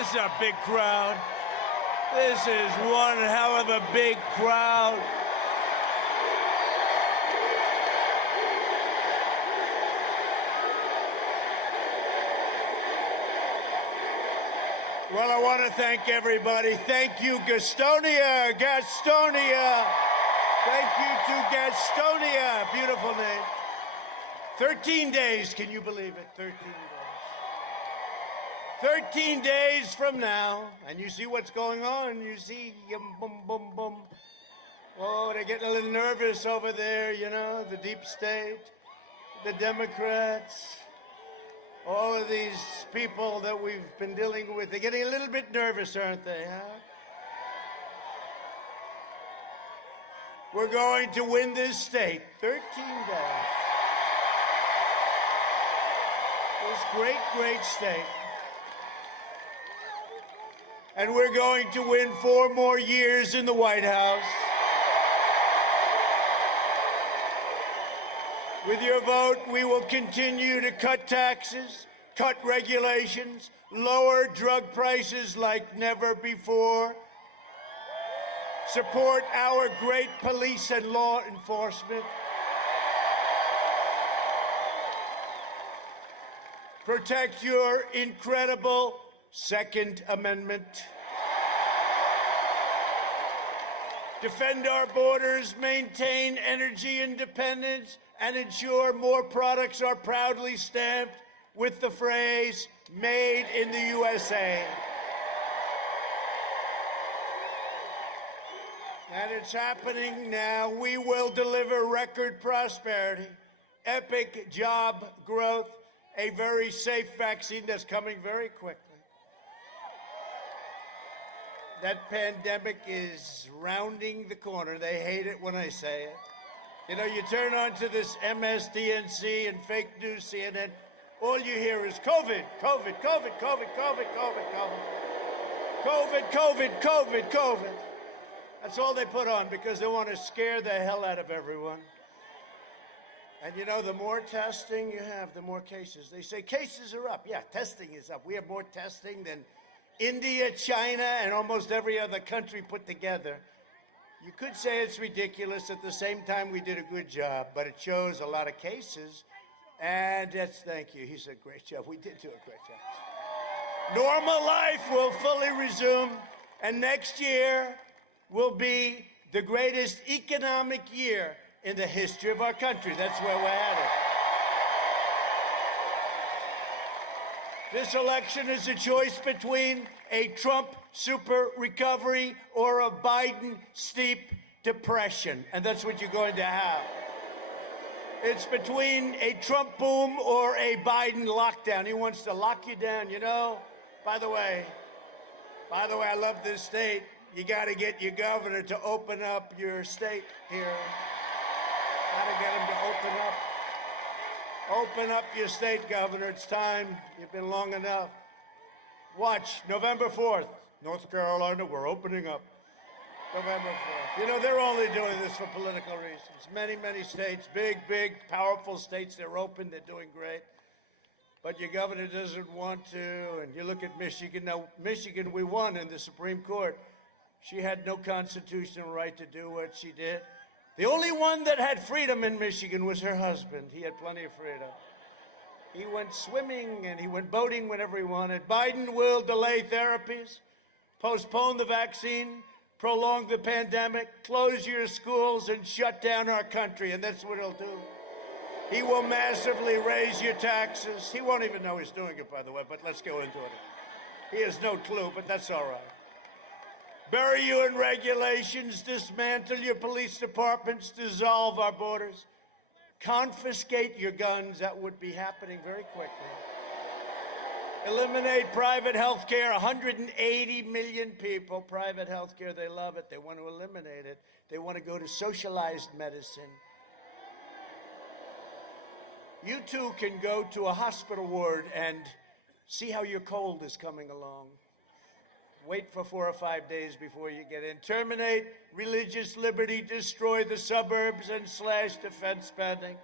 This is a big crowd. This is one hell of a big crowd. Well, I want to thank everybody. Thank you, Gastonia. Gastonia. Thank you to Gastonia. Beautiful name. 13 days. Can you believe it? 13 days. 13 days from now, and you see what's going on. You see, boom, boom, boom. Oh, they're getting a little nervous over there, you know, the deep state, the Democrats, all of these people that we've been dealing with. They're getting a little bit nervous, aren't they, huh? We're going to win this state. 13 days. This great, great state. And we're going to win 4 more years in the White House. With your vote, we will continue to cut taxes, cut regulations, lower drug prices like never before, support our great police and law enforcement, protect your incredible Second Amendment, defend our borders, maintain energy independence, and ensure more products are proudly stamped with the phrase, "Made in the USA." And it's happening now. We will deliver record prosperity, epic job growth, a very safe vaccine that's coming very quickly. That pandemic is rounding the corner. They hate it when I say it. You know, you turn on to this MSDNC and fake news CNN, all you hear is COVID, COVID, COVID, COVID, COVID, COVID, COVID, COVID, COVID, COVID, COVID. That's all they put on because they want to scare the hell out of everyone. And you know, the more testing you have, the more cases. They say cases are up. Yeah, testing is up. We have more testing than India, China, and almost every other country put together. You could say it's ridiculous. At the same time, we did a good job, but it shows a lot of cases. And that's, thank you. He said, great job. We did do a great job. Normal life will fully resume, and next year will be the greatest economic year in the history of our country. That's where we're headed. This election is a choice between a Trump super recovery or a Biden steep depression, and that's what you're going to have. It's between a Trump boom or a Biden lockdown. He wants to lock you down, you know. By the way, I love this state. You got to get your governor to open up your state here. Got to get him to open up. Open up your state, Governor. It's time. You've been long enough. Watch, November 4th, North Carolina, we're opening up. November 4th. You know, they're only doing this for political reasons. Many, many states, big, powerful states, they're open, they're doing great. But your governor doesn't want to. And you look at Michigan. Now, Michigan, we won in the Supreme Court. She had no constitutional right to do what she did. The only one that had freedom in Michigan was her husband. He had plenty of freedom. He went swimming and he went boating whenever he wanted. Biden will delay therapies, postpone the vaccine, prolong the pandemic, close your schools, and shut down our country. And that's what he'll do. He will massively raise your taxes. He won't even know he's doing it, by the way, but let's go into it. He has no clue, but that's all right. Bury you in regulations, dismantle your police departments, dissolve our borders, confiscate your guns. That would be happening very quickly. Eliminate private health care. 180 million people, private health care, they love it. They want to eliminate it. They want to go to socialized medicine. You too can go to a hospital ward and see how your cold is coming along. Wait for 4 or 5 days before you get in. Terminate religious liberty, destroy the suburbs, and slash defense spending.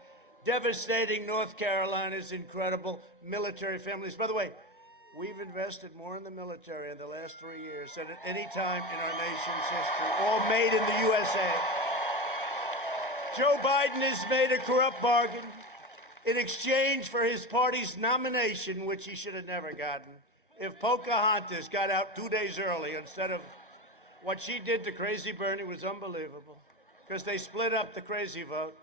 Devastating North Carolina's incredible military families. By the way, We've invested more in the military in the last 3 years than at any time in our nation's history, all made in the USA. Joe Biden has made a corrupt bargain in exchange for his party's nomination, which he should have never gotten. If Pocahontas got out 2 days early instead of what she did to Crazy Bernie was unbelievable, because they split up the crazy vote.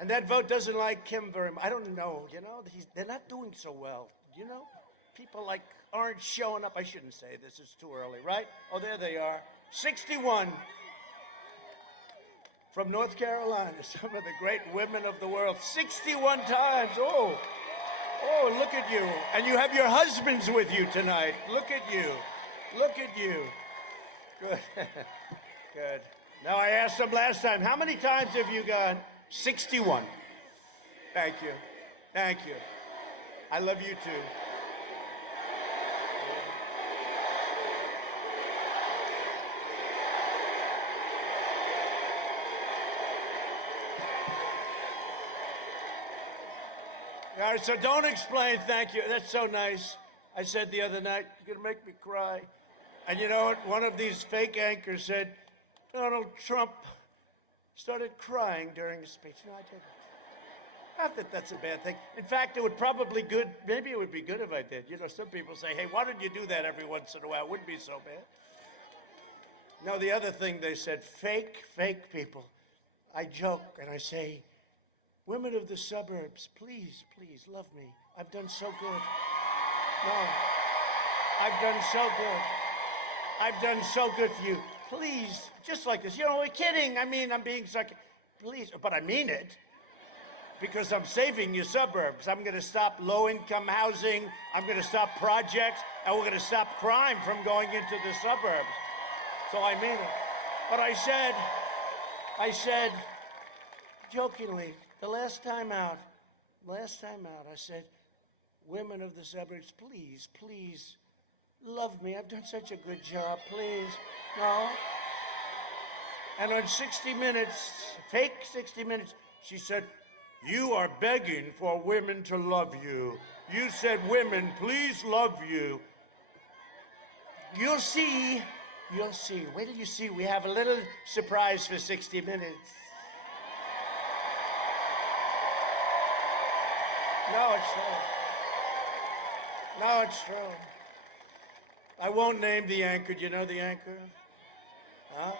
And that vote doesn't like him very much. I don't know, you know, they're not doing so well. You know, people like aren't showing up. I shouldn't say this, it's too early, right? Oh, there they are. 61 from North Carolina, some of the great women of the world. 61 times, oh, look at you. And you have your husbands with you tonight. Look at you, look at you. Good, good. Now, I asked them last time, how many times have you gone? 61. Thank you. Thank you. I love you too. All right, so don't explain thank you. That's so nice. I said the other night, you're going to make me cry. And you know what? One of these fake anchors said, Donald Trump started crying during his speech. No, I didn't. Not that that's a bad thing. In fact, it would probably good. Maybe it would be good if I did. You know, some people say, hey, why don't you do that every once in a while? It wouldn't be so bad. No, the other thing they said, fake people. I joke and I say, women of the suburbs, please, please love me. I've done so good. No, I've done so good. I've done so good for you. Please, just like this. You know, we're kidding. I mean, I'm being sarcastic. Please, but I mean it. Because I'm saving your suburbs. I'm going to stop low-income housing. I'm going to stop projects. And we're going to stop crime from going into the suburbs. So I mean it. But I said, jokingly, the last time out, I said, women of the suburbs, please, please, love me. I've done such a good job. Please. No. And on 60 Minutes, fake 60 Minutes, she said, you are begging for women to love you. You said, women, please love you. You'll see. You'll see. Wait till you see. We have a little surprise for 60 Minutes. No, it's true. No, it's true. I won't name the anchor. Do you know the anchor? Huh?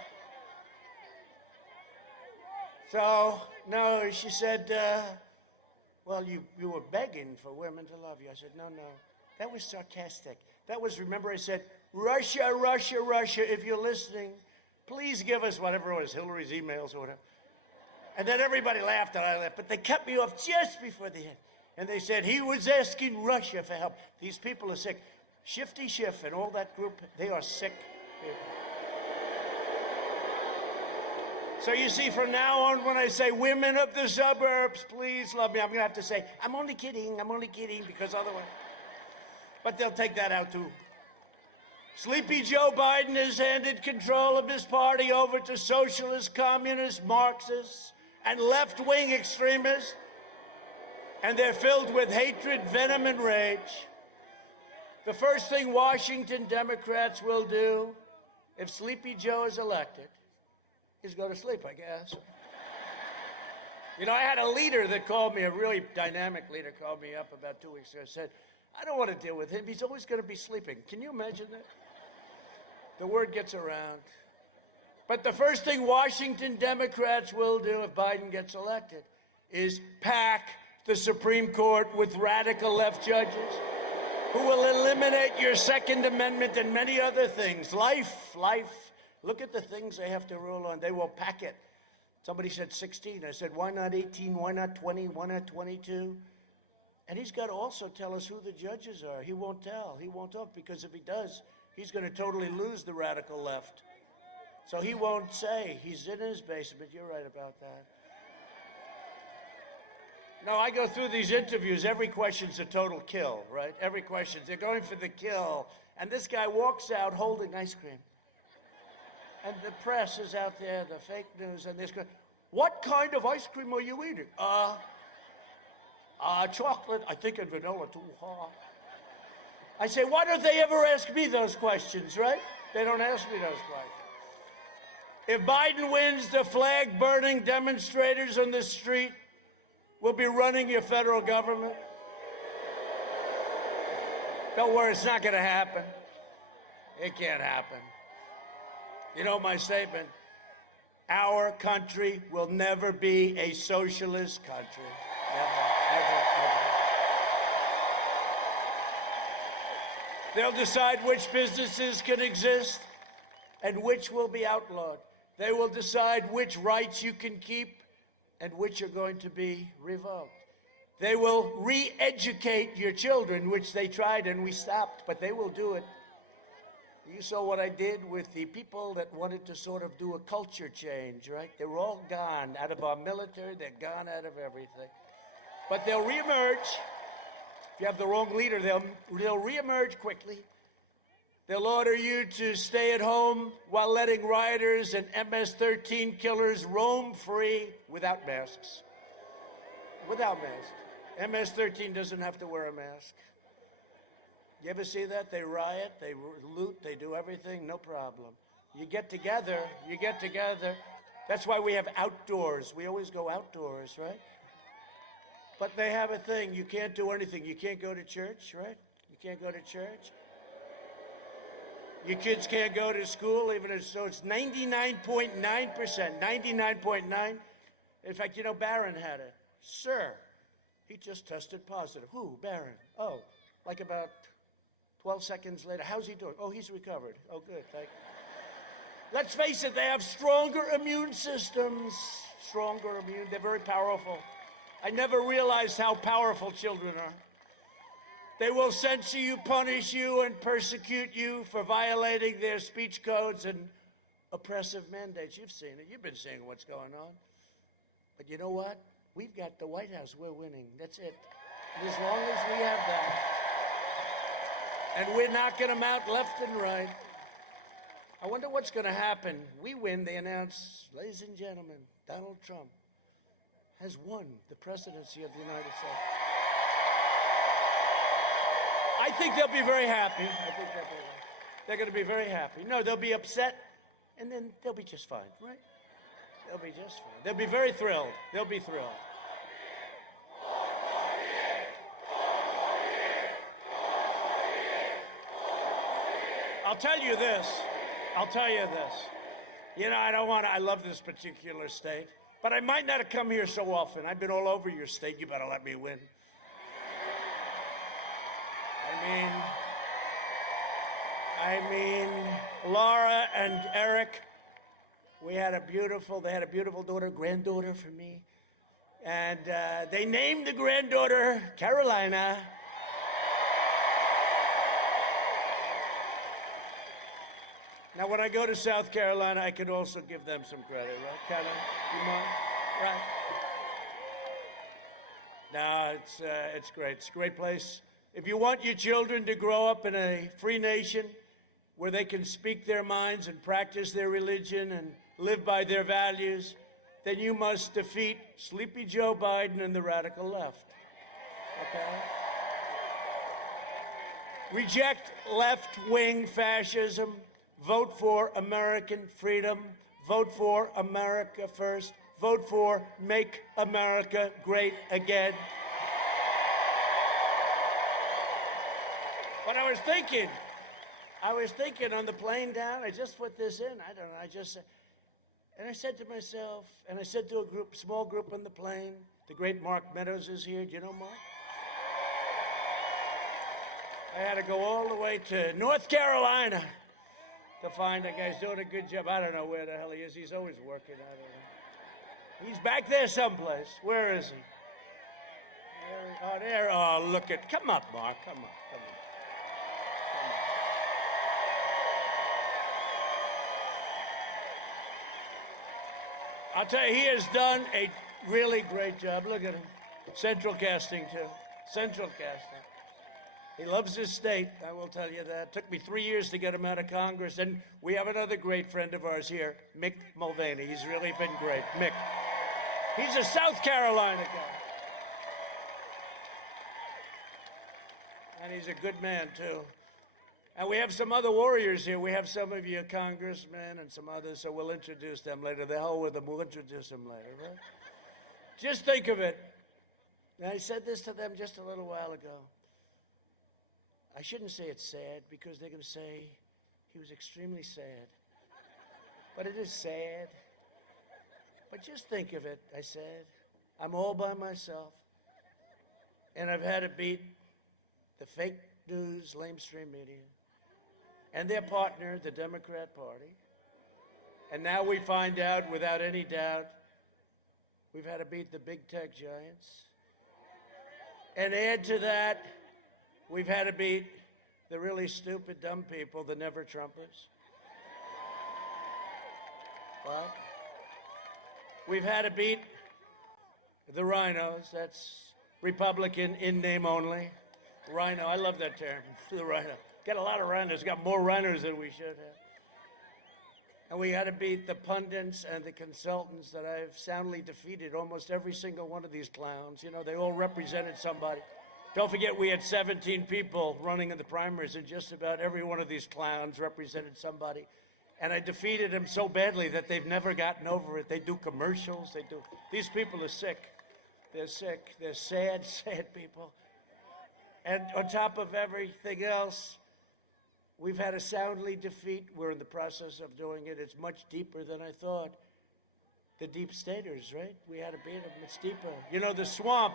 So, no, she said, well, you were begging for women to love you. I said, no. That was sarcastic. That was, remember I said, Russia, Russia, Russia, if you're listening, please give us whatever it was, Hillary's emails or whatever. And then everybody laughed and I laughed, but they cut me off just before the end. And they said, he was asking Russia for help. These people are sick. Shifty Schiff and all that group, they are sick people. So you see, from now on, when I say women of the suburbs, please love me, I'm going to have to say, I'm only kidding, because otherwise. But they'll take that out too. Sleepy Joe Biden has handed control of his party over to socialists, communists, Marxists, and left-wing extremists. And they're filled with hatred, venom, and rage. The first thing Washington Democrats will do if Sleepy Joe is elected is go to sleep, I guess. You know, I had a leader that called me, a really dynamic leader called me up about 2 weeks ago and said, I don't want to deal with him. He's always going to be sleeping. Can you imagine that? The word gets around. But the first thing Washington Democrats will do if Biden gets elected is pack the Supreme Court with radical left judges who will eliminate your Second Amendment and many other things. Life. Look at the things they have to rule on. They will pack it. Somebody said 16. I said, why not 18? Why not 20? Why not 22? And he's got to also tell us who the judges are. He won't tell. He won't talk, because if he does, he's going to totally lose the radical left. So he won't say. He's in his basement. You're right about that. No, I go through these interviews. Every question's a total kill, right? Every question. They're going for the kill. And this guy walks out holding ice cream. And the press is out there, the fake news, and this guy, what kind of ice cream are you eating? Chocolate, I think, and vanilla too. I say, why don't they ever ask me those questions, right? They don't ask me those questions. If Biden wins, the flag-burning demonstrators on the street will be running your federal government. Don't worry, it's not going to happen. It can't happen. You know my statement? Our country will never be a socialist country. Never, ever, ever. They'll decide which businesses can exist and which will be outlawed. They will decide which rights you can keep and which are going to be revoked. They will re-educate your children, which they tried and we stopped, but they will do it. You saw what I did with the people that wanted to sort of do a culture change, right? They were all gone out of our military. They're gone out of everything. But they'll reemerge. If you have the wrong leader, they'll reemerge quickly. They'll order you to stay at home while letting rioters and MS-13 killers roam free without masks. Without masks. MS-13 doesn't have to wear a mask. You ever see that? They riot, they loot, they do everything, no problem. You get together. That's why we have outdoors. We always go outdoors, right? But they have a thing. You can't do anything. You can't go to church, right? You can't go to church. Your kids can't go to school, so it's 99.9%, 99.9. In fact, you know, Barron had it. Sir, he just tested positive. Who? Barron. Oh, like about 12 seconds later. How's he doing? Oh, he's recovered. Oh, good. Thank you. Let's face it, they have stronger immune systems. They're very powerful. I never realized how powerful children are. They will censor you, punish you, and persecute you for violating their speech codes and oppressive mandates. You've seen it. You've been seeing what's going on. But you know what? We've got the White House. We're winning. That's it. And as long as we have that, and we're knocking them out left and right, I wonder what's going to happen. We win, they announce, ladies and gentlemen, Donald Trump has won the presidency of the United States. I think they'll be very happy. They're going to be very happy. No, they'll be upset, and then they'll be just fine, right? They'll be just fine. They'll be very thrilled. They'll be thrilled. I'll tell you this. You know, I love this particular state, but I might not have come here so often. I've been all over your state. You better let me win. I mean, Laura and Eric, they had a beautiful granddaughter for me. And they named the granddaughter Carolina. Now, when I go to South Carolina, I can also give them some credit, right? Can I? You mind? Right? No, it's great. It's a great place. If you want your children to grow up in a free nation where they can speak their minds and practice their religion and live by their values, then you must defeat Sleepy Joe Biden and the radical left. Okay? Reject left-wing fascism. Vote for American freedom. Vote for America first. Vote for Make America Great Again. But I was thinking on the plane down, I just put this in, I don't know, and I said to myself, and I said to a small group on the plane, the great Mark Meadows is here. Do you know Mark? I had to go all the way to North Carolina to find a guy who's doing a good job. I don't know where the hell he is. He's always working. I don't know. He's back there someplace. Where is he? Oh, there. Oh, look at. Come up, Mark. Come on. I'll tell you, he has done a really great job. Look at him. Central casting, too. Central casting. He loves his state, I will tell you that. It took me 3 years to get him out of Congress. And we have another great friend of ours here, Mick Mulvaney. He's really been great. Mick. He's a South Carolina guy. And he's a good man, too. And we have some other warriors here. We have some of you congressmen and some others, so we'll introduce them later. The hell with them, we'll introduce them later, right? Just think of it. And I said this to them just a little while ago. I shouldn't say it's sad, because they're going to say he was extremely sad. But it is sad. But just think of it, I said. I'm all by myself. And I've had to beat the fake news, lamestream media, and their partner, the Democrat Party. And now we find out, without any doubt, we've had to beat the big tech giants. And add to that, we've had to beat the really stupid, dumb people, the never-Trumpers. What? We've had to beat the rhinos. That's Republican in name only. Rhino, I love that term, the rhino. Got a lot of rhinos, got more rhinos than we should have. And we had to beat the pundits and the consultants that I've soundly defeated, almost every single one of these clowns. You know, they all represented somebody. Don't forget, we had 17 people running in the primaries, and just about every one of these clowns represented somebody. And I defeated them so badly that they've never gotten over it. They do commercials, these people are sick. They're sick, they're sad, sad people. And on top of everything else, we've had to soundly defeat. We're in the process of doing it. It's much deeper than I thought. The deep staters, right? We had to beat them. It's deeper. You know, the swamp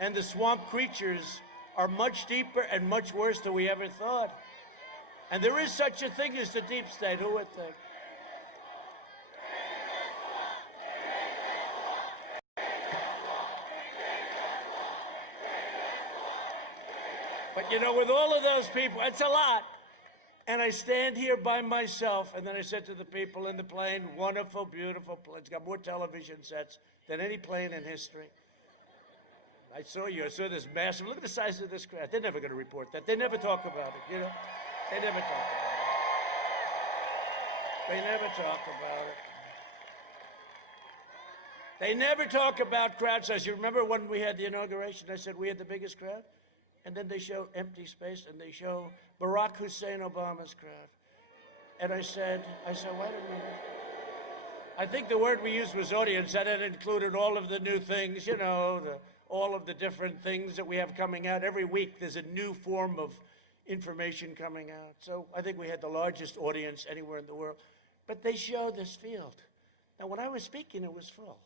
and the swamp creatures are much deeper and much worse than we ever thought. And there is such a thing as the deep state. Who would think? But, you know, with all of those people, it's a lot. And I stand here by myself, and then I said to the people in the plane, wonderful, beautiful plane. It's got more television sets than any plane in history. I saw you. I saw this massive. Look at the size of this crowd. They're never going to report that. They never talk about it, you know? They never talk about it. They never talk about it. They never talk about crowd size. You remember when we had the inauguration, I said we had the biggest crowd? And then they show empty space, and they show Barack Hussein Obama's crowd. And I said, wait a minute. I think the word we used was audience. That had included all of the new things, you know, all of the different things that we have coming out. Every week there's a new form of information coming out. So I think we had the largest audience anywhere in the world. But they show this field. Now, when I was speaking, it was full.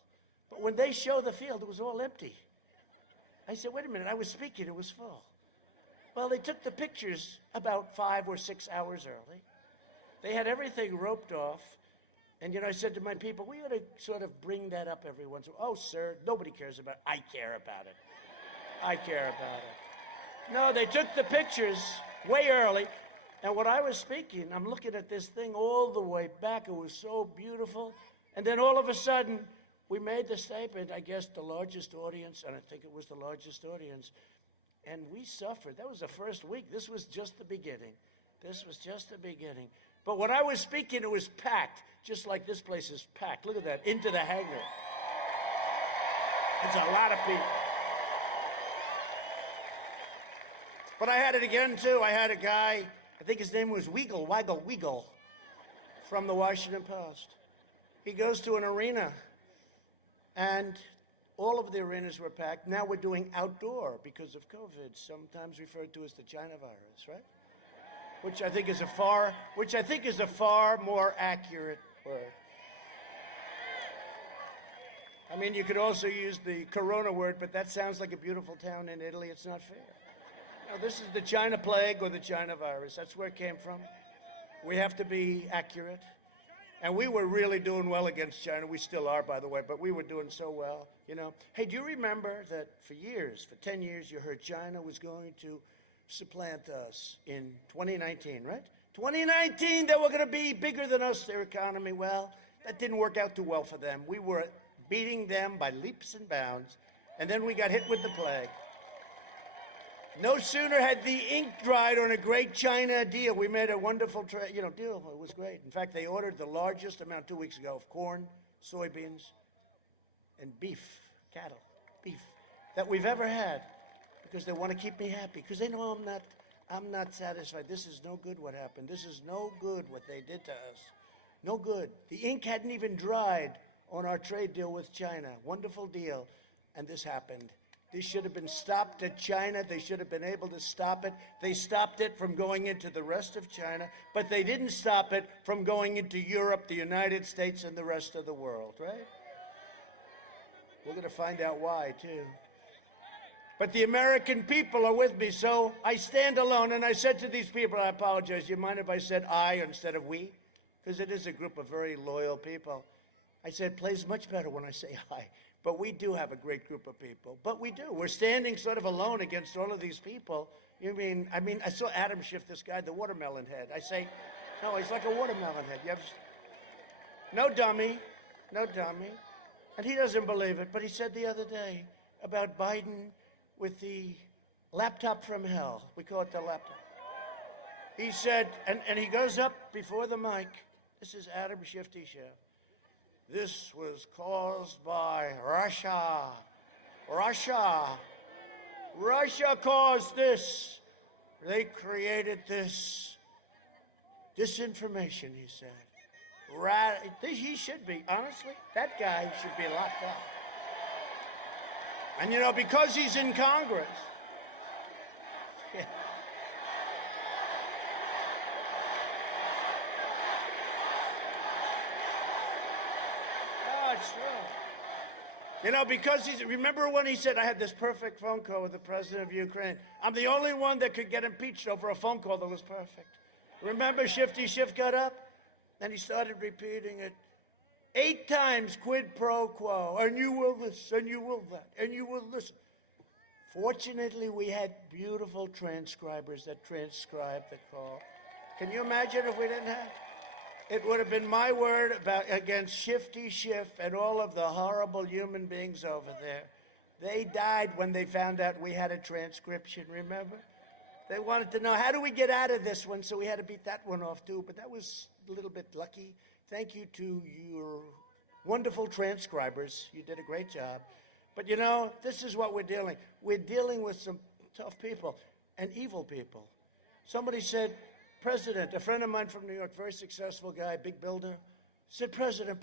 But when they show the field, it was all empty. I said, wait a minute, I was speaking, it was full. Well, they took the pictures about 5 or 6 hours early. They had everything roped off. And, you know, I said to my people, we ought to sort of bring that up every once in a while. Oh, sir, nobody cares about it. I care about it. I care about it. No, they took the pictures way early. And when I was speaking, I'm looking at this thing all the way back. It was so beautiful. And then all of a sudden, we made the statement, I guess the largest audience, and I think it was the largest audience. And we suffered. That was the first week. This was just the beginning. This was just the beginning. But when I was speaking, it was packed, just like this place is packed. Look at that, into the hangar. It's a lot of people. But I had it again, too. I had a guy, I think his name was Weigel, from the Washington Post. He goes to an arena, and all of the arenas were packed. Now we're doing outdoor because of COVID, sometimes referred to as the China virus, right? Which I think is a far more accurate word. I mean, you could also use the Corona word, but that sounds like a beautiful town in Italy. It's not fair. No, this is the China plague or the China virus. That's where it came from. We have to be accurate. And we were really doing well against China. We still are, by the way, but we were doing so well, you know. Hey, do you remember that for 10 years, you heard China was going to supplant us in 2019, right? 2019, they were going to be bigger than us, their economy. Well, that didn't work out too well for them. We were beating them by leaps and bounds, and then we got hit with the plague. No sooner had the ink dried on a great China deal. We made a wonderful deal. It was great. In fact, they ordered the largest amount 2 weeks ago of corn, soybeans, and beef, cattle, beef, that we've ever had. because they want to keep me happy, because they know I'm not satisfied. This is no good what happened. This is no good what they did to us. No good. The ink hadn't even dried on our trade deal with China. Wonderful deal. And this happened. This should have been stopped at China. They should have been able to stop it. They stopped it from going into the rest of China, but they didn't stop it from going into Europe, the United States, and the rest of the world, right? We're going to find out why, too. But the American people are with me, so I stand alone. And I said to these people, I apologize, do you mind if I said I instead of we? Because it is a group of very loyal people. I said, it plays much better when I say I. But we do have a great group of people. But we do. We're standing sort of alone against all of these people. I saw Adam Schiff, this guy, the watermelon head. I say, no, he's like a watermelon head. No dummy. No dummy. And he doesn't believe it. But he said the other day about Biden with the laptop from hell. We call it the laptop. He said, and he goes up before the mic. This is Adam Shifty Schiff. This was caused by Russia. Russia caused this. They created this disinformation, he said. He should be, honestly, that guy should be locked up. And because he's in Congress. Yeah. Because remember when he said, I had this perfect phone call with the president of Ukraine. I'm the only one that could get impeached over a phone call that was perfect. Remember Shifty Schiff got up and he started repeating it 8 times, quid pro quo, and you will this, and you will that, and you will listen. Fortunately, we had beautiful transcribers that transcribed the call. Can you imagine if we didn't have? It would have been my word against Shifty Schiff and all of the horrible human beings over there. They died when they found out we had a transcription, remember? They wanted to know, how do we get out of this one? So we had to beat that one off, too. But that was a little bit lucky. Thank you to your wonderful transcribers. You did a great job. But, this is what we're dealing. We're dealing with some tough people and evil people. Somebody said, President, a friend of mine from New York, very successful guy, big builder, said, President.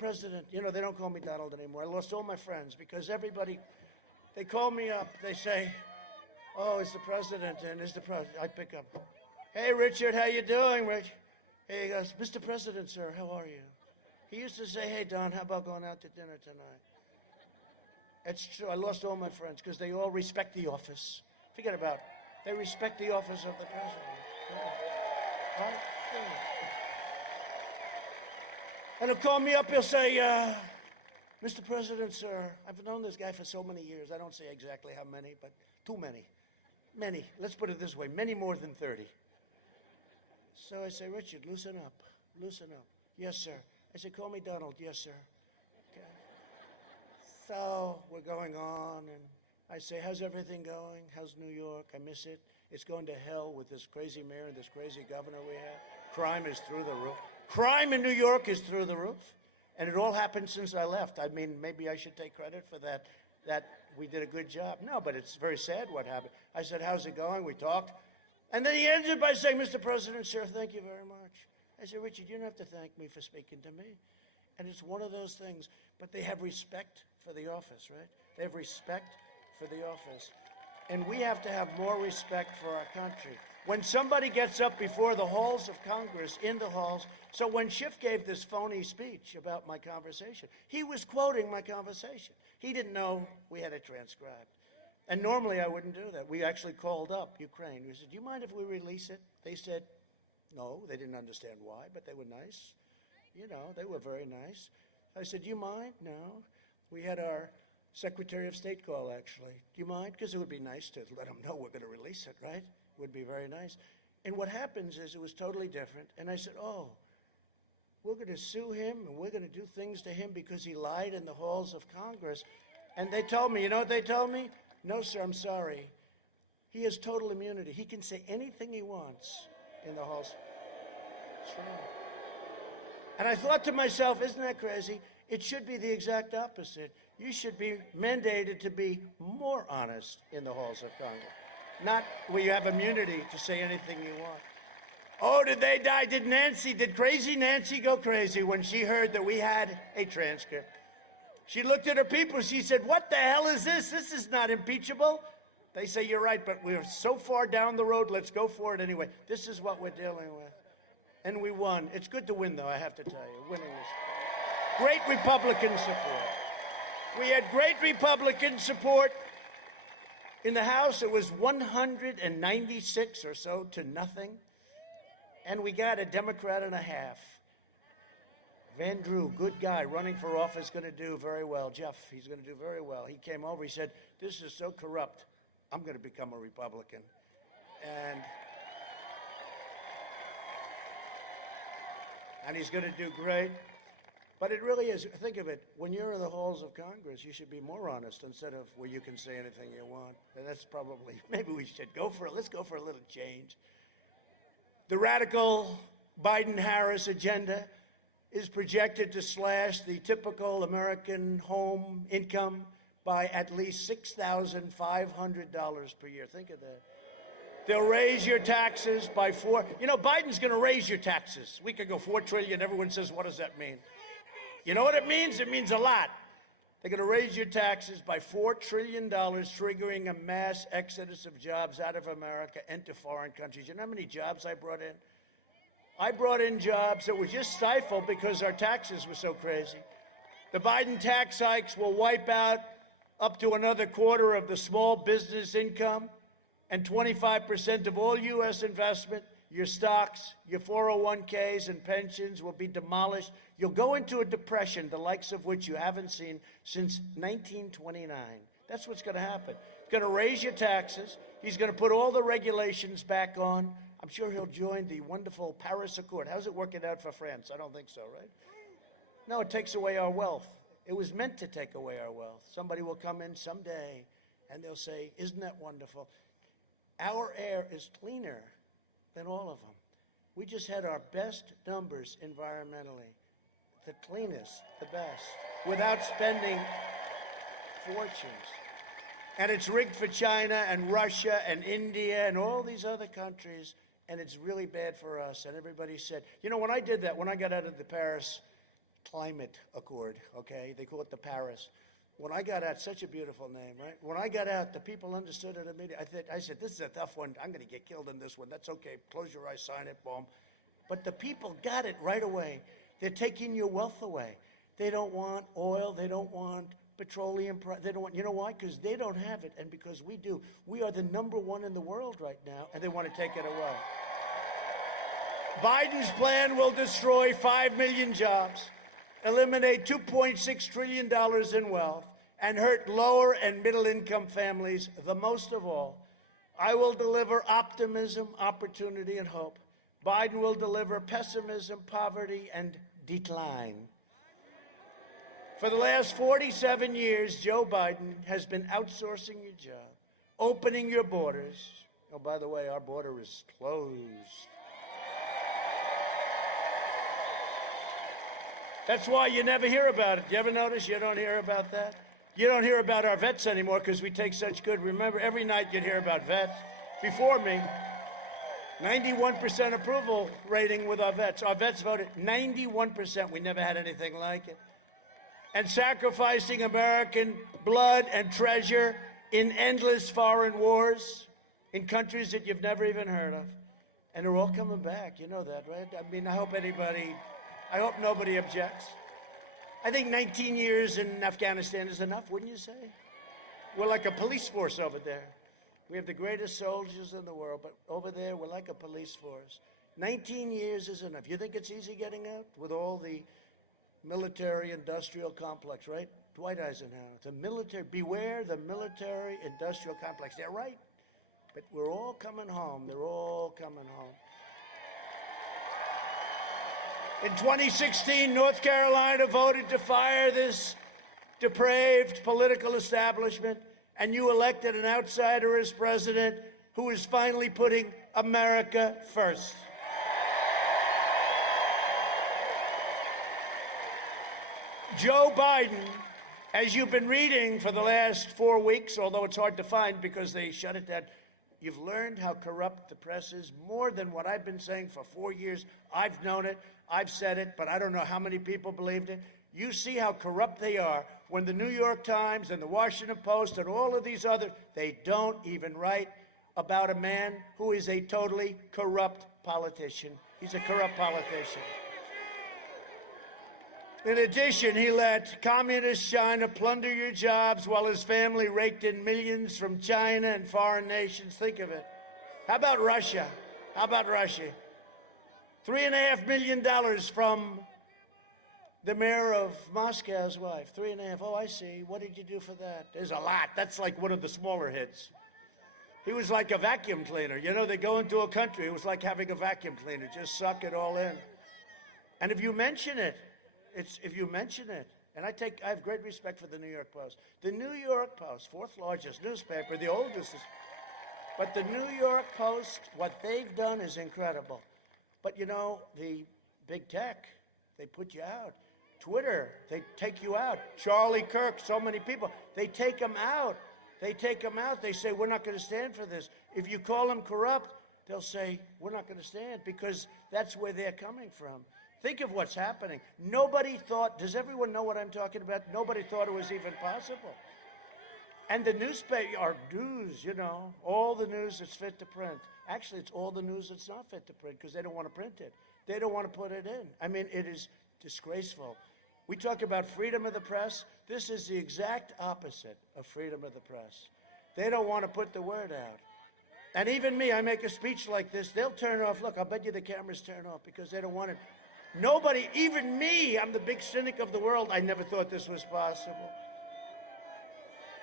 They don't call me Donald anymore. I lost all my friends because everybody, they call me up. They say, oh, it's the president, and is the president. I pick up. Hey, Richard, how you doing, Rich? Hey, he goes, Mr. President, sir, how are you? He used to say, hey, Don, how about going out to dinner tonight? It's true. I lost all my friends because they all respect the office. Forget about it. They respect the office of the president. Yeah. Right? Yeah. And he'll call me up. He'll say, Mr. President, sir, I've known this guy for so many years. I don't say exactly how many, but too many. Many. Let's put it this way. Many more than 30. So I say, Richard, loosen up. Loosen up. Yes, sir. I said, call me Donald. Yes, sir. Okay. So we're going on, and I say, how's everything going? How's New York? I miss it. It's going to hell with this crazy mayor and this crazy governor we have. Crime is through the roof. Crime in New York is through the roof. And it all happened since I left. I mean, maybe I should take credit for that we did a good job. No, but it's very sad what happened. I said, how's it going? We talked. And then he ended by saying, Mr. President, sir, thank you very much. I said, Richard, you don't have to thank me for speaking to me. And it's one of those things. But they have respect for the office, right? They have respect for the office. And we have to have more respect for our country. When somebody gets up before the halls of Congress, in the halls, so when Schiff gave this phony speech about my conversation, he was quoting my conversation. He didn't know we had it transcribed. And normally I wouldn't do that. We actually called up Ukraine. We said, do you mind if we release it? They said, no. They didn't understand why, but they were nice. They were very nice. I said, do you mind? No. We had our Secretary of State call, actually. Do you mind? Because it would be nice to let them know we're going to release it, right? It would be very nice. And what happens is it was totally different. And I said, oh, we're going to sue him and we're going to do things to him because he lied in the halls of Congress. And they told me, you know what they told me? No, sir, I'm sorry. He has total immunity. He can say anything he wants in the halls. That's right. And I thought to myself, isn't that crazy? It should be the exact opposite. You should be mandated to be more honest in the halls of Congress. not where you have immunity to say anything you want. Oh, did they die? Did crazy Nancy go crazy when she heard that we had a transcript? She looked at her people, she said, what the hell is this? This is not impeachable. They say, you're right, but we're so far down the road, let's go for it anyway. This is what we're dealing with. And we won. It's good to win, though, I have to tell you. Winning is great Republican support. We had great Republican support. In the House, it was 196 or so to nothing. And we got a Democrat and a half. Van Drew, good guy, running for office, going to do very well. Jeff, he's going to do very well. He came over, he said, this is so corrupt, I'm going to become a Republican. And he's going to do great. But it really is, think of it, when you're in the halls of Congress, you should be more honest instead of where you can say anything you want. And that's probably, maybe we should go for it. Let's go for a little change. The radical Biden-Harris agenda is projected to slash the typical American home income by at least $6,500 per year. Think of that. They'll raise your taxes by Biden's going to raise your taxes. We could go $4 trillion. Everyone says, what does that mean? You know what it means? It means a lot. They're going to raise your taxes by $4 trillion, triggering a mass exodus of jobs out of America into foreign countries. You know how many jobs I brought in? I brought in jobs that were just stifled because our taxes were so crazy. The Biden tax hikes will wipe out up to another quarter of the small business income and 25% of all U.S. investment. Your stocks, your 401ks and pensions will be demolished. You'll go into a depression, the likes of which you haven't seen since 1929. That's what's going to happen. He's going to raise your taxes. He's going to put all the regulations back on. I'm sure he'll join the wonderful Paris Accord. How's it working out for France? I don't think so, right? No, it takes away our wealth. It was meant to take away our wealth. Somebody will come in someday and they'll say, isn't that wonderful? Our air is cleaner than all of them. We just had our best numbers environmentally, the cleanest, the best, without spending fortunes. And it's rigged for China and Russia and India and all these other countries, and it's really bad for us. And everybody said, you know, when I did that, when I got out of the Paris Climate Accord, okay, they call it the Paris. When I got out, such a beautiful name, right? When I got out, the people understood it immediately. I said, this is a tough one. I'm going to get killed in this one. That's okay. Close your eyes, sign it, boom. But the people got it right away. They're taking your wealth away. They don't want oil. They don't want petroleum. They don't want, you know why? Because they don't have it, and because we do. We are the #1 in the world right now, and they want to take it away. Biden's plan will destroy 5 million jobs, eliminate $2.6 trillion in wealth, and hurt lower and middle-income families the most of all. I will deliver optimism, opportunity, and hope. Biden will deliver pessimism, poverty, and decline. For the last 47 years, Joe Biden has been outsourcing your job, opening your borders. Oh, by the way, our border is closed. That's why you never hear about it. You ever notice you don't hear about that? You don't hear about our vets anymore because we take such good. Remember, every night you'd hear about vets. Before me, 91% approval rating with our vets. Our vets voted 91%. We never had anything like it. And sacrificing American blood and treasure in endless foreign wars in countries that you've never even heard of. And they're all coming back. You know that, right? I mean, I hope nobody objects. I think 19 years in Afghanistan is enough, wouldn't you say? We're like a police force over there. We have the greatest soldiers in the world, but over there, we're like a police force. 19 years is enough. You think it's easy getting out with all the military-industrial complex, right? Dwight Eisenhower, the military, beware the military-industrial complex. They're right, but we're all coming home. They're all coming home. In 2016, North Carolina voted to fire this depraved political establishment, and you elected an outsider as president who is finally putting America first. Joe Biden, as you've been reading for the last 4 weeks, although it's hard to find because they shut it down, You've learned how corrupt the press is, more than what I've been saying for 4 years. I've known it, I've said it, but I don't know how many people believed it. You see how corrupt they are when the New York Times and the Washington Post and all of these other, they don't even write about a man who is a totally corrupt politician. He's a corrupt politician. In addition, he let communist China plunder your jobs while his family raked in millions from China and foreign nations. Think of it. How about Russia? How about Russia? $3.5 million from the mayor of Moscow's wife. 3.5. Oh, I see. What did you do for that? There's a lot. That's like one of the smaller hits. He was like a vacuum cleaner. You know, they go into a country. It was like having a vacuum cleaner. Just suck it all in. And if you mention it, and I have great respect for the New York Post. The New York Post, fourth largest newspaper, the oldest. But the New York Post, what they've done is incredible. But you know, the big tech, they put you out. Twitter, they take you out. Charlie Kirk, so many people, they take them out. They take them out. They say, we're not going to stand for this. If you call them corrupt, they'll say, we're not going to stand, because that's where they're coming from. Think of what's happening. Nobody thought, does everyone know what I'm talking about? Nobody thought it was even possible. And the newspaper, our news, you know, all the news that's fit to print. Actually, it's all the news that's not fit to print, because they don't want to print it. They don't want to put it in. I mean, it is disgraceful. We talk about freedom of the press. This is the exact opposite of freedom of the press. They don't want to put the word out. And even me, I make a speech like this, they'll turn off. Look, I'll bet you the cameras turn off because they don't want it. Nobody, even me, I'm the big cynic of the world, I never thought this was possible.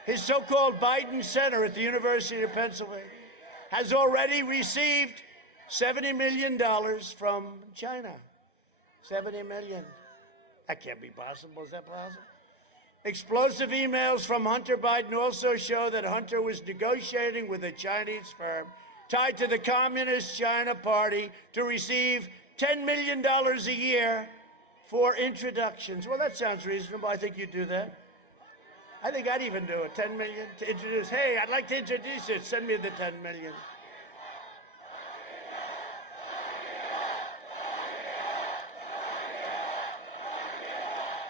His so-called Biden Center at the University of Pennsylvania has already received $70 million from China. $70 million. That can't be possible. Is that possible? Explosive emails from Hunter Biden also show that Hunter was negotiating with a Chinese firm tied to the Communist China Party to receive $10 million a year for introductions. Well, that sounds reasonable. I think you'd do that. I think I'd even do it. $10 million to introduce. Hey, I'd like to introduce it. Send me the $10 million.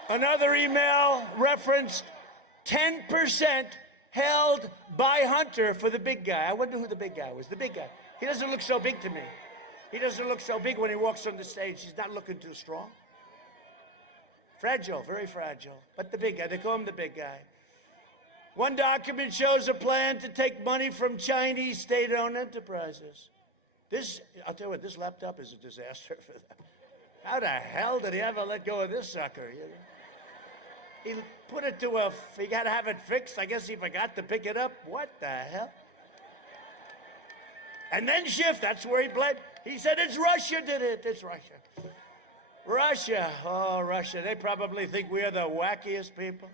Another email referenced 10% held by Hunter for the big guy. I wonder who the big guy was. The big guy. He doesn't look so big to me. He doesn't look so big when he walks on the stage. He's not looking too strong. Fragile, very fragile. But the big guy, they call him the big guy. One document shows a plan to take money from Chinese state-owned enterprises. I'll tell you what, this laptop is a disaster for them. How the hell did he ever let go of this sucker? You know? He put it to he got to have it fixed. I guess he forgot to pick it up. What the hell? And then Schiff, that's where he bled. He said, it's Russia did it. It's Russia. Russia. Oh, Russia. They probably think we are the wackiest people.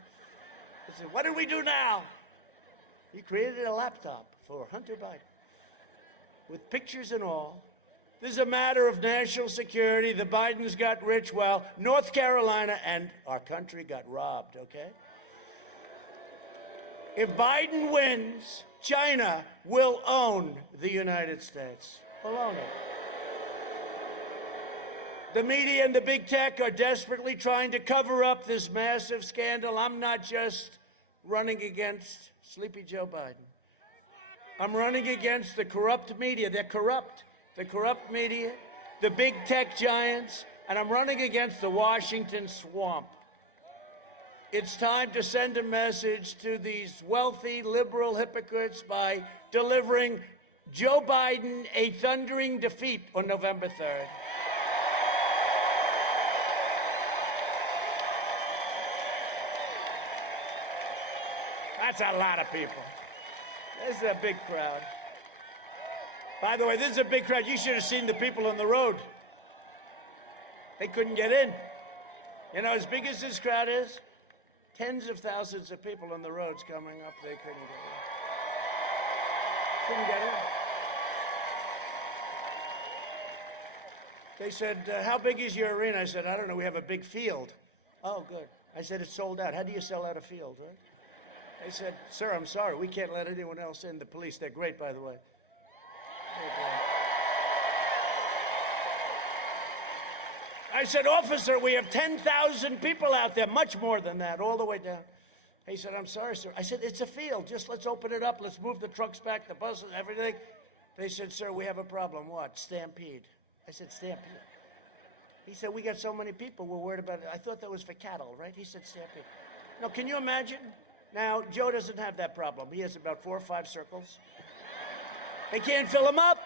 He said, what do we do now? He created a laptop for Hunter Biden with pictures and all. This is a matter of national security. The Bidens got rich while North Carolina and our country got robbed, okay? If Biden wins, China will own the United States. Will own it. The media and the big tech are desperately trying to cover up this massive scandal. I'm not just running against Sleepy Joe Biden. I'm running against the corrupt media. They're corrupt. The corrupt media, the big tech giants, and I'm running against the Washington swamp. It's time to send a message to these wealthy liberal hypocrites by delivering Joe Biden a thundering defeat on November 3rd. That's a lot of people. This is a big crowd. By the way, this is a big crowd. You should have seen the people on the road. They couldn't get in. You know, as big as this crowd is, tens of thousands of people on the roads coming up, they couldn't get in. Couldn't get in. They said, how big is your arena? I said, I don't know. We have a big field. Oh, good. I said, it's sold out. How do you sell out a field, right? They said, sir, I'm sorry. We can't let anyone else in. The police, they're great, by the way. I said, officer, we have 10,000 people out there, much more than that, all the way down. He said, I'm sorry, sir. I said, it's a field. Just let's open it up. Let's move the trucks back, the buses, everything. They said, sir, we have a problem. What? Stampede. I said, stampede. He said, we got so many people, we're worried about it. I thought that was for cattle, right? He said, stampede. Now, can you imagine? Now, Joe doesn't have that problem. He has about 4 or 5 circles. They can't fill them up.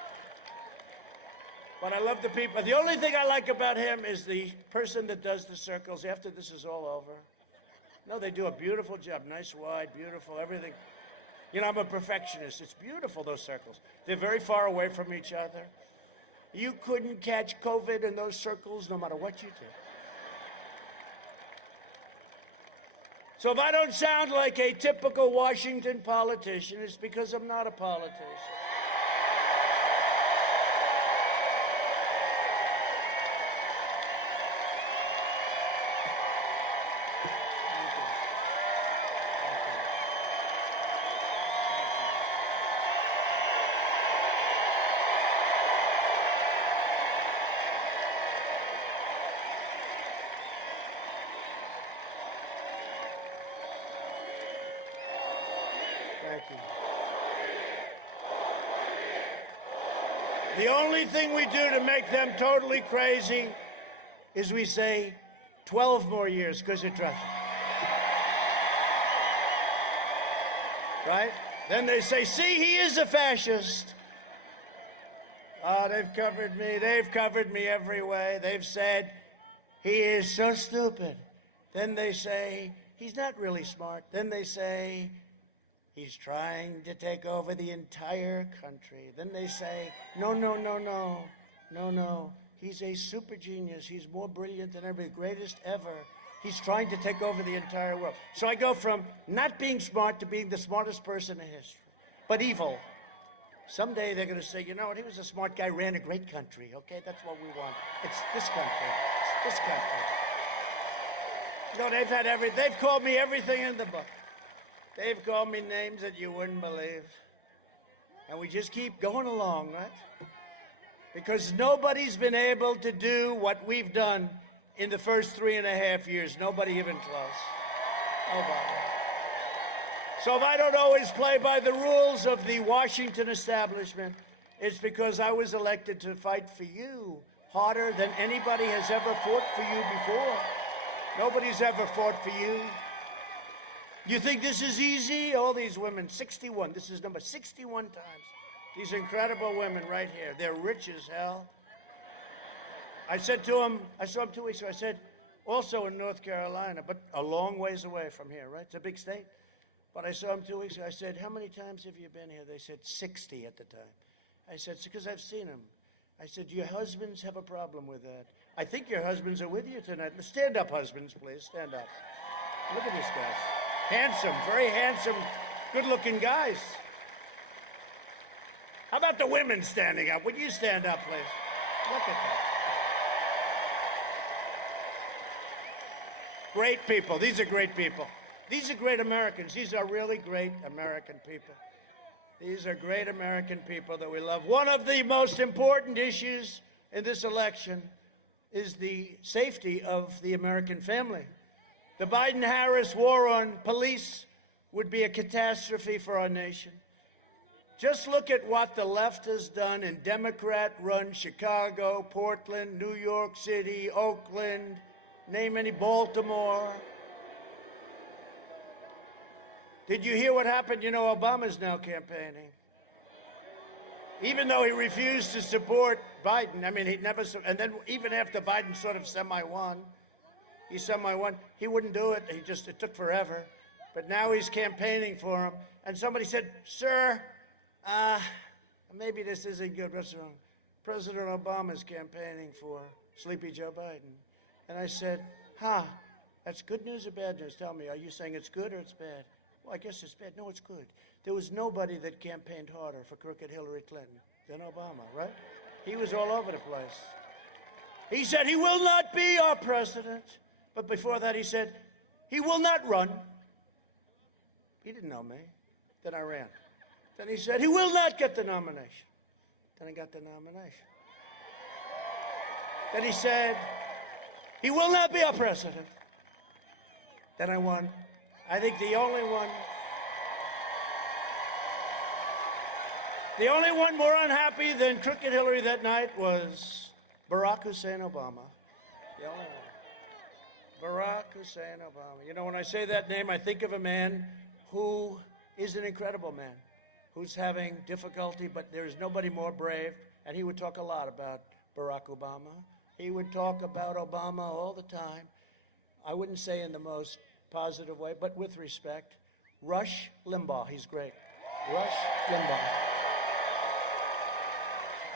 But I love the people. The only thing I like about him is the person that does the circles after this is all over. No, they do a beautiful job. Nice, wide, beautiful, everything. You know, I'm a perfectionist. It's beautiful, those circles. They're very far away from each other. You couldn't catch COVID in those circles no matter what you did. So if I don't sound like a typical Washington politician, it's because I'm not a politician. Thank you. The only thing we do to make them totally crazy is we say 12 more years because of traffic. Right? Then they say, see, he is a fascist. Oh, they've covered me. They've covered me every way. They've said, he is so stupid. Then they say, he's not really smart. Then they say, he's trying to take over the entire country. Then they say, no, no, no, no, no, no. He's a super genius. He's more brilliant than ever, the greatest ever. He's trying to take over the entire world. So I go from not being smart to being the smartest person in history, but evil. Someday they're going to say, you know what, he was a smart guy, ran a great country. Okay, that's what we want. It's this country. It's this country. You know, they've called me everything in the book. They've called me names that you wouldn't believe. And we just keep going along, right? Because nobody's been able to do what we've done in the first 3.5 years. Nobody even close. Nobody. So if I don't always play by the rules of the Washington establishment, it's because I was elected to fight for you harder than anybody has ever fought for you before. Nobody's ever fought for you. You think this is easy? All these women, 61. This is number 61 times. These incredible women right here. They're rich as hell. I said to them, I saw them 2 weeks ago, I said, also in North Carolina, but a long ways away from here, right? It's a big state. But I saw them 2 weeks ago. I said, how many times have you been here? They said 60 at the time. I said, it's because I've seen them. I said, your husbands have a problem with that. I think your husbands are with you tonight. Stand up, husbands, please. Stand up. Look at these guys. Handsome, very handsome, good-looking guys. How about the women standing up? Would you stand up, please? Look at that. Great people. These are great people. These are great Americans. These are really great American people. These are great American people that we love. One of the most important issues in this election is the safety of the American family. The Biden-Harris war on police would be a catastrophe for our nation. Just look at what the left has done in Democrat-run Chicago, Portland, New York City, Oakland, name any, Baltimore. Did you hear what happened? You know, Obama's now campaigning. Even though he refused to support Biden, I mean, he never, and then even after Biden sort of semi-won, he wouldn't do it. It took forever. But now he's campaigning for him. And somebody said, sir, maybe this isn't good. What's wrong? President Obama's campaigning for Sleepy Joe Biden. And I said, that's good news or bad news? Tell me, are you saying it's good or it's bad? Well, I guess it's bad. No, it's good. There was nobody that campaigned harder for crooked Hillary Clinton than Obama, right? He was all over the place. He said he will not be our president. But before that, he said, he will not run. He didn't know me. Then I ran. Then he said, he will not get the nomination. Then I got the nomination. Then he said, he will not be our president. Then I won. I think the only one more unhappy than Crooked Hillary that night was Barack Hussein Obama. The only one. Barack Hussein Obama. You know, when I say that name, I think of a man who is an incredible man, who's having difficulty, but there's nobody more brave. And he would talk a lot about Barack Obama. He would talk about Obama all the time. I wouldn't say in the most positive way, but with respect. Rush Limbaugh, he's great. Rush Limbaugh.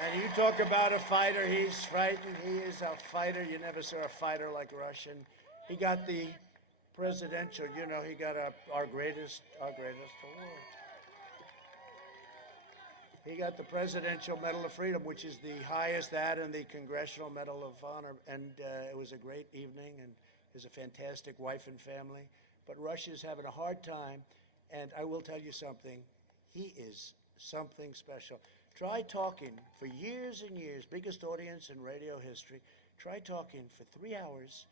And you talk about a fighter, he's frightened. He is a fighter. You never saw a fighter like Rush. And he got the presidential, you know, he got our greatest award. He got the Presidential Medal of Freedom, which is the highest, that and the Congressional Medal of Honor. And it was a great evening, and he has a fantastic wife and family. But Rush is having a hard time, and I will tell you something. He is something special. Try talking for years and years, biggest audience in radio history. Try talking for 3 hours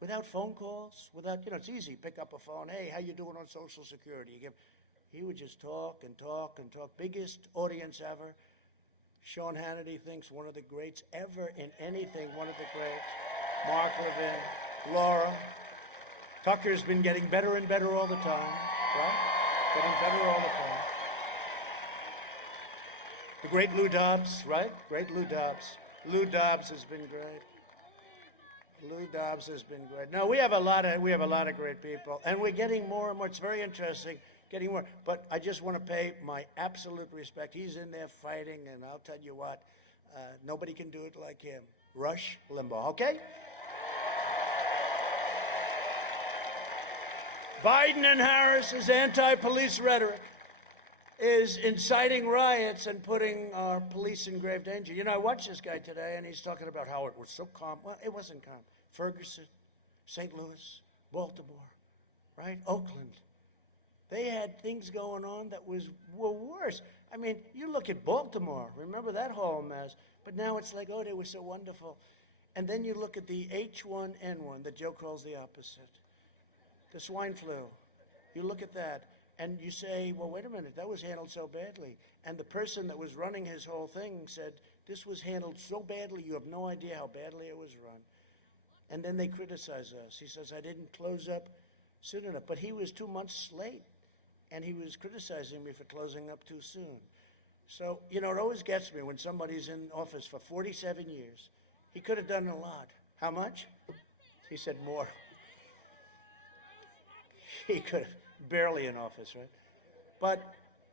without phone calls, without, you know, it's easy. Pick up a phone. Hey, how you doing on Social Security? He would just talk and talk and talk. Biggest audience ever. Sean Hannity thinks one of the greats ever in anything, one of the greats. Mark Levin, Laura. Tucker's been getting better and better all the time, right? Getting better all the time. The great Lou Dobbs, right? Great Lou Dobbs. Lou Dobbs has been great. Lou Dobbs has been great. No, we have a lot of great people, and we're getting more and more. It's very interesting, getting more. But I just want to pay my absolute respect. He's in there fighting, and I'll tell you what, nobody can do it like him. Rush Limbaugh, okay? Biden and Harris's anti-police rhetoric is inciting riots and putting our police in grave danger. You know, I watched this guy today, and he's talking about how it was so calm. Well, it wasn't calm. Ferguson, St. Louis, Baltimore, right? Oakland. They had things going on that were worse. I mean, you look at Baltimore. Remember that whole mess? But now it's like, oh, they were so wonderful. And then you look at the H1N1 that Joe calls the opposite. The swine flu. You look at that. And you say, well, wait a minute, that was handled so badly. And the person that was running his whole thing said, this was handled so badly, you have no idea how badly it was run. And then they criticize us. He says, I didn't close up soon enough. But he was 2 months late, and he was criticizing me for closing up too soon. So, you know, it always gets me when somebody's in office for 47 years. He could have done a lot. How much? He said more. He could have. Barely in office, right? But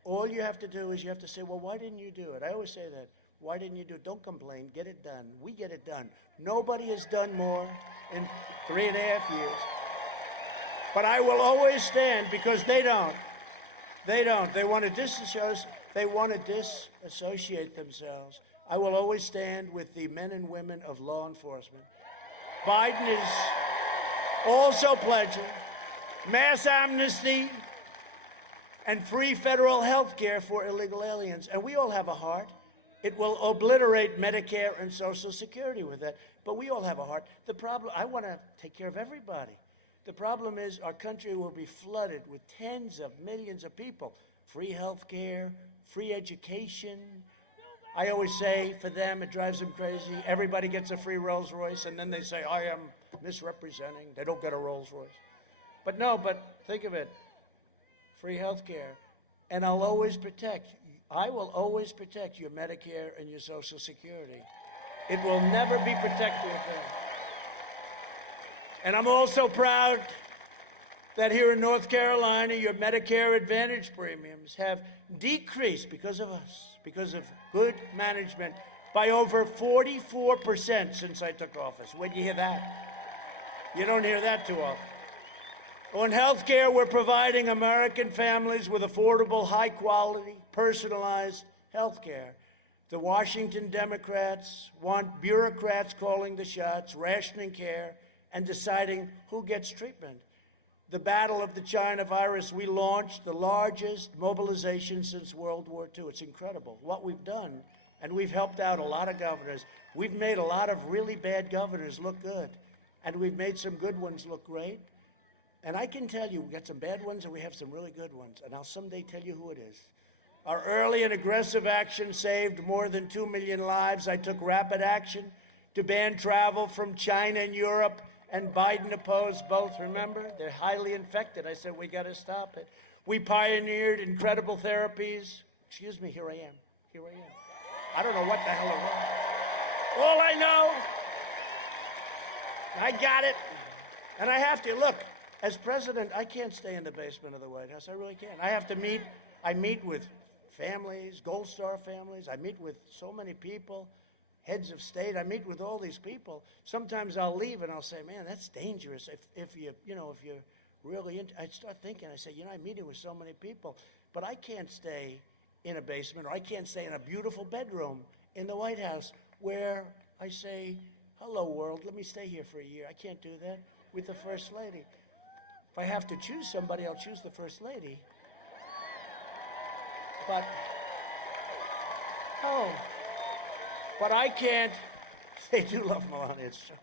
all you have to do is you have to say, well, why didn't you do it? I always say that. Why didn't you do it? Don't complain. Get it done. We get it done. Nobody has done more in 3.5 years. But I will always stand because they don't. They don't. They want to disassociate themselves. I will always stand with the men and women of law enforcement. Biden is also pledging mass amnesty and free federal health care for illegal aliens. And we all have a heart. It will obliterate Medicare and Social Security with that. But we all have a heart. The problem, I want to take care of everybody. The problem is our country will be flooded with tens of millions of people. Free health care, free education. I always say for them, it drives them crazy. Everybody gets a free Rolls Royce, and then they say, I am misrepresenting. They don't get a Rolls Royce. But no, but think of it, free health care. And I will always protect your Medicare and your Social Security. It will never be protected again. And I'm also proud that here in North Carolina, your Medicare Advantage premiums have decreased because of us, because of good management, by over 44% since I took office. When you hear that? You don't hear that too often. On health care, we're providing American families with affordable, high-quality, personalized health care. The Washington Democrats want bureaucrats calling the shots, rationing care, and deciding who gets treatment. The battle of the China virus, we launched the largest mobilization since World War II. It's incredible what we've done And we've helped out a lot of governors. We've made a lot of really bad governors look good. And we've made some good ones look great. And I can tell you, we've got some bad ones and we have some really good ones. And I'll someday tell you who it is. Our early and aggressive action saved more than 2 million lives. I took rapid action to ban travel from China and Europe, and Biden opposed both. Remember? They're highly infected. I said, we got to stop it. We pioneered incredible therapies. Excuse me, here I am. Here I am. I don't know what the hell it was. All I know, I got it. And I have to. Look, as president, I can't stay in the basement of the White House. I really can't. I have to meet. I meet with families, Gold Star families. I meet with so many people, heads of state. I meet with all these people. Sometimes I'll leave and I'll say, man, that's dangerous. If you're really into, I start thinking, I say, I'm meeting with so many people, but I can't stay in a basement, or I can't stay in a beautiful bedroom in the White House where I say, hello, world, let me stay here for a year. I can't do that with the First Lady. If I have to choose somebody, I'll choose the First Lady. But I can't, they do love Melania, it's true.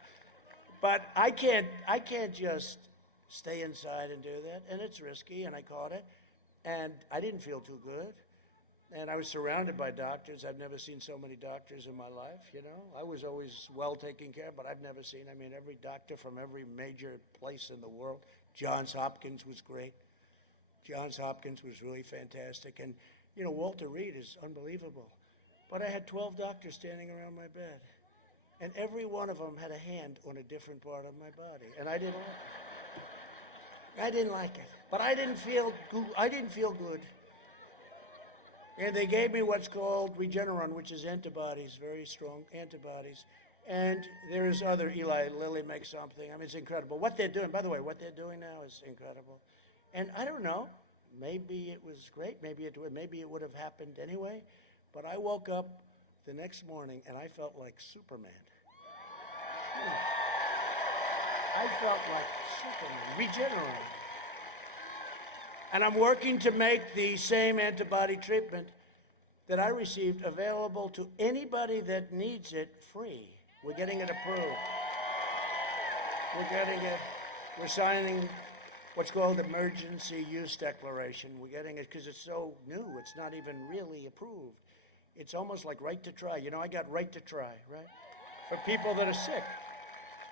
But I can't just stay inside and do that, and it's risky, and I caught it, and I didn't feel too good. And I was surrounded by doctors. I've never seen so many doctors in my life, I was always well taken care of, but I've never seen, every doctor from every major place in the world. Johns Hopkins was great. Johns Hopkins was really fantastic. And, Walter Reed is unbelievable. But I had 12 doctors standing around my bed. And every one of them had a hand on a different part of my body. And I didn't like it. I didn't like it. But I didn't feel good. And they gave me what's called Regeneron, which is antibodies, very strong antibodies. And there is other, Eli Lilly makes something. It's incredible. What they're doing, by the way, what they're doing now is incredible. And I don't know, maybe it was great, maybe it would have happened anyway. But I woke up the next morning and I felt like Superman. I felt like Superman, Regeneron. And I'm working to make the same antibody treatment that I received available to anybody that needs it free. We're getting it approved. We're signing what's called emergency use declaration. We're getting it because it's so new. It's not even really approved. It's almost like right to try. I got right to try, right? For people that are sick.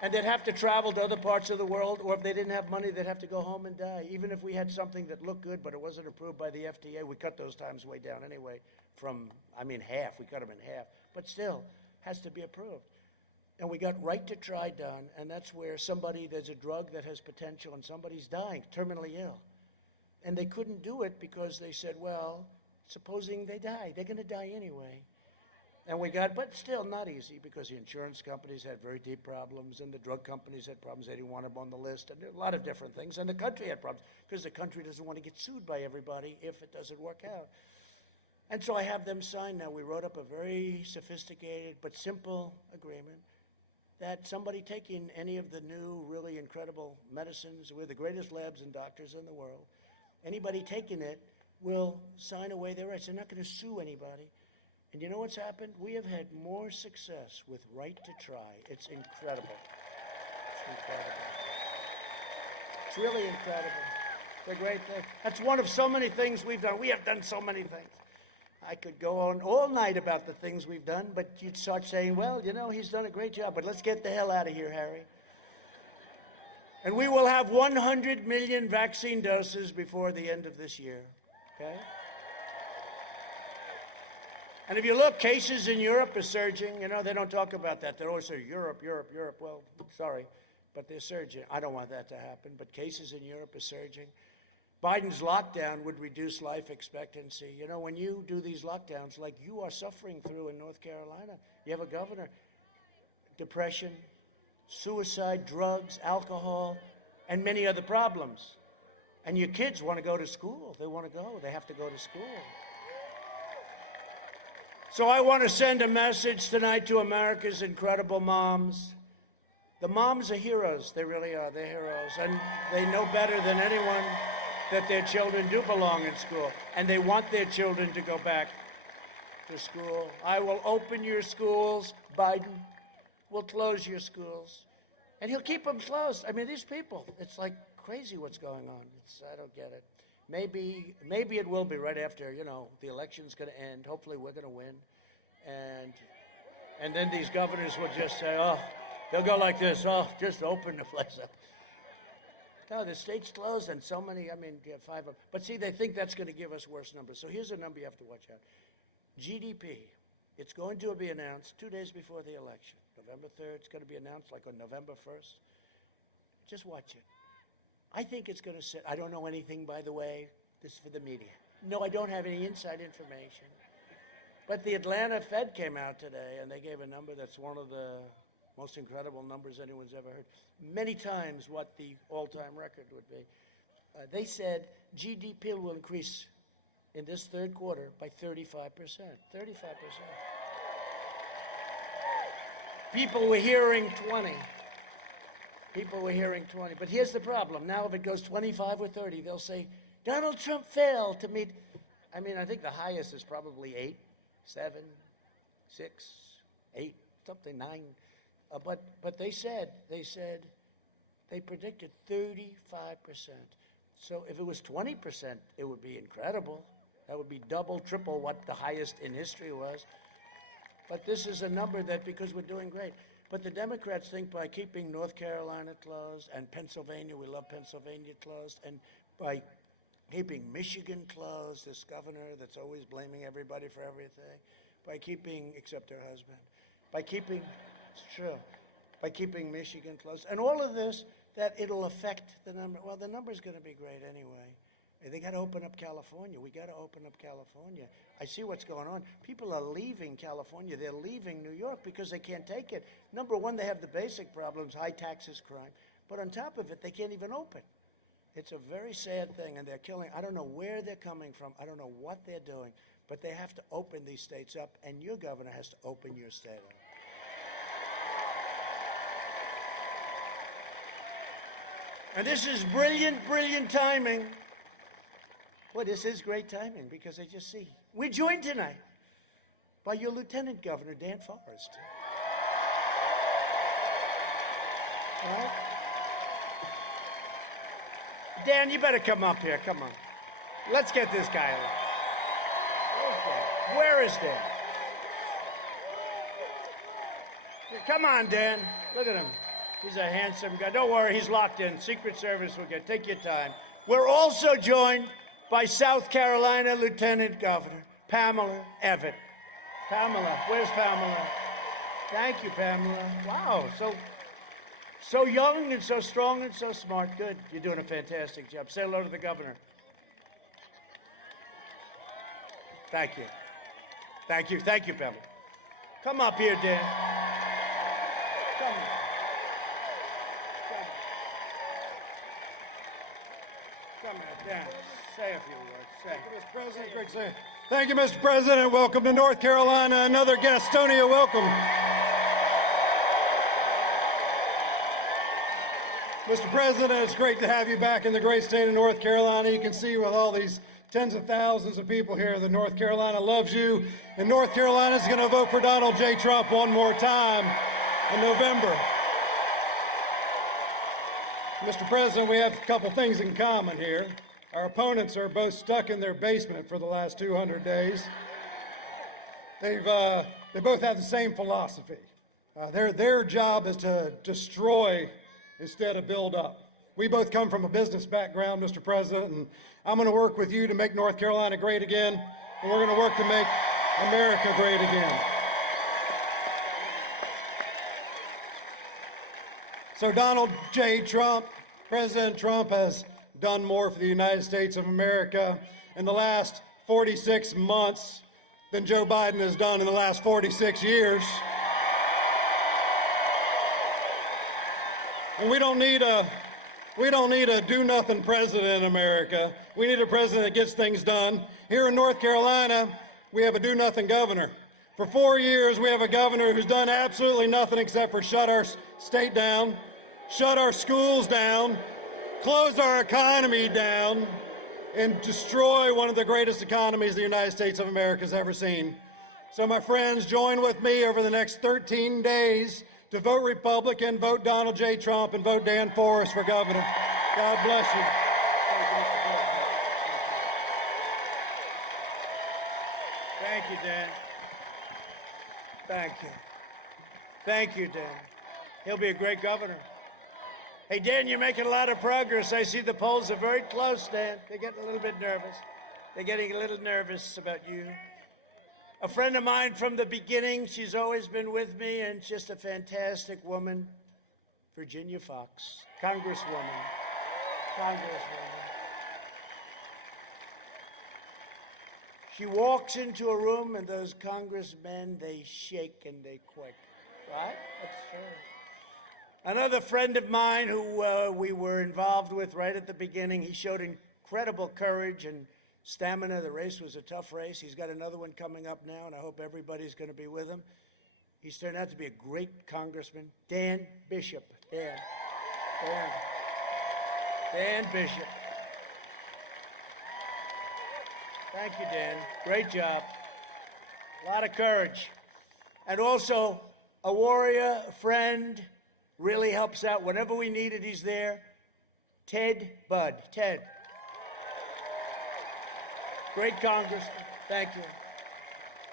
And they'd have to travel to other parts of the world, or if they didn't have money, they'd have to go home and die. Even if we had something that looked good, but it wasn't approved by the FDA, we cut those times way down anyway from, half. We cut them in half. But still, has to be approved. And we got right to try done, and that's where there's a drug that has potential, and somebody's dying, terminally ill. And they couldn't do it because they said, well, supposing they die, they're going to die anyway. And but still not easy, because the insurance companies had very deep problems, and the drug companies had problems. They didn't want them on the list, and a lot of different things. And the country had problems, because the country doesn't want to get sued by everybody if it doesn't work out. And so I have them sign now. We wrote up a very sophisticated but simple agreement that somebody taking any of the new, really incredible medicines, we're the greatest labs and doctors in the world, anybody taking it will sign away their rights. They're not going to sue anybody. And you know what's happened? We have had more success with right to try. It's incredible. It's incredible. It's really incredible. It's a great thing. That's one of so many things we've done. We have done so many things. I could go on all night about the things we've done, but you'd start saying, well, he's done a great job, but let's get the hell out of here, Harry. And we will have 100 million vaccine doses before the end of this year, okay? And if you look, cases in Europe are surging. They don't talk about that. They always say, Europe, Europe, Europe. Well, sorry, but they're surging. I don't want that to happen, but cases in Europe are surging. Biden's lockdown would reduce life expectancy. When you do these lockdowns, like you are suffering through in North Carolina, you have a governor, depression, suicide, drugs, alcohol, and many other problems. And your kids want to go to school. They want to go. They have to go to school. So I want to send a message tonight to America's incredible moms. The moms are heroes. They really are. They're heroes. And they know better than anyone that their children do belong in school. And they want their children to go back for school. I will open your schools. Biden will close your schools. And he'll keep them closed. I mean, these people, it's like crazy what's going on. I don't get it. Maybe it will be right after, the election's going to end. Hopefully we're going to win. And then these governors will just say, they'll go like this, just open the place up. No, the state's closed and so many, five of them. But see, they think that's going to give us worse numbers. So here's a number you have to watch out. GDP, it's going to be announced 2 days before the election. November 3rd, it's going to be announced like on November 1st. Just watch it. I think it's going to sit. I don't know anything, by the way. This is for the media. No, I don't have any inside information. But the Atlanta Fed came out today, and they gave a number that's one of the most incredible numbers anyone's ever heard. Many times what the all-time record would be. They said GDP will increase in this third quarter by 35%. 35%. People were hearing 20. People were hearing 20. But here's the problem. Now if it goes 25 or 30, they'll say, Donald Trump failed to meet. I think the highest is probably 8, 7, 6, 8, something, 9. But they predicted 35%. So if it was 20%, it would be incredible. That would be double, triple what the highest in history was. But this is a number that, because we're doing great. But the Democrats think by keeping North Carolina closed and Pennsylvania, we love Pennsylvania closed, and by keeping Michigan closed, this governor that's always blaming everybody for everything, by keeping, except her husband, by keeping, it's true, by keeping Michigan closed, and all of this, that it'll affect the number. Well, the number's going to be great anyway. They got to open up California. We got to open up California. I see what's going on. People are leaving California. They're leaving New York because they can't take it. Number one, they have the basic problems, high taxes, crime. But on top of it, they can't even open. It's a very sad thing, and they're killing. I don't know where they're coming from. I don't know what they're doing. But they have to open these states up, and your governor has to open your state up. And this is brilliant, brilliant timing. Well, this is great timing because I just see. We're joined tonight by your Lieutenant Governor, Dan Forest. Right? Dan, you better come up here. Come on. Let's get this guy on. Okay. Where is Dan? Come on, Dan. Look at him. He's a handsome guy. Don't worry, he's locked in. Secret Service will get. Take your time. We're also joined by South Carolina Lieutenant Governor Pamela Evette. Pamela, where's Pamela? Thank you, Pamela. Wow, so young and so strong and so smart. Good. You're doing a fantastic job. Say hello to the governor. Thank you. Thank you. Thank you, Pamela. Come up here, Dan. Come on. Come on, Dan. Say a few words. Say. Thank you, Mr. President. Great to say. Thank you, Mr. President. Welcome to North Carolina. Another Gastonia welcome. Mr. President, it's great to have you back in the great state of North Carolina. You can see with all these tens of thousands of people here that North Carolina loves you, and North Carolina is going to vote for Donald J. Trump one more time in November. Mr. President, we have a couple things in common here. Our opponents are both stuck in their basement for the last 200 days. They both have the same philosophy. Their job is to destroy instead of build up. We both come from a business background, Mr. President, and I'm going to work with you to make North Carolina great again, and we're going to work to make America great again. So Donald J. Trump, President Trump has done more for the United States of America in the last 46 months than Joe Biden has done in the last 46 years. And we don't need a do-nothing president in America. We need a president that gets things done. Here in North Carolina, we have a do-nothing governor. For 4 years, we have a governor who's done absolutely nothing except for shut our state down, shut our schools down, close our economy down, and destroy one of the greatest economies the United States of America has ever seen. So my friends, join with me over the next 13 days to vote Republican, vote Donald J. Trump, and vote Dan Forest for governor. God bless you. Thank you, Dan. Thank you. Thank you, Dan. He'll be a great governor. Hey, Dan, you're making a lot of progress. I see the polls are very close, Dan. They're getting a little bit nervous. They're getting a little nervous about you. A friend of mine from the beginning, she's always been with me, and just a fantastic woman, Virginia Fox, Congresswoman. She walks into a room, and those congressmen, they shake and they quake, right? That's true. Another friend of mine who we were involved with right at the beginning, he showed incredible courage and stamina. The race was a tough race. He's got another one coming up now, and I hope everybody's going to be with him. He's turned out to be a great congressman. Dan Bishop. Dan Bishop. Thank you, Dan. Great job. A lot of courage. And also, a warrior, a friend, really helps out. Whenever we need it, he's there. Ted Budd. Ted. Great congressman. Thank you.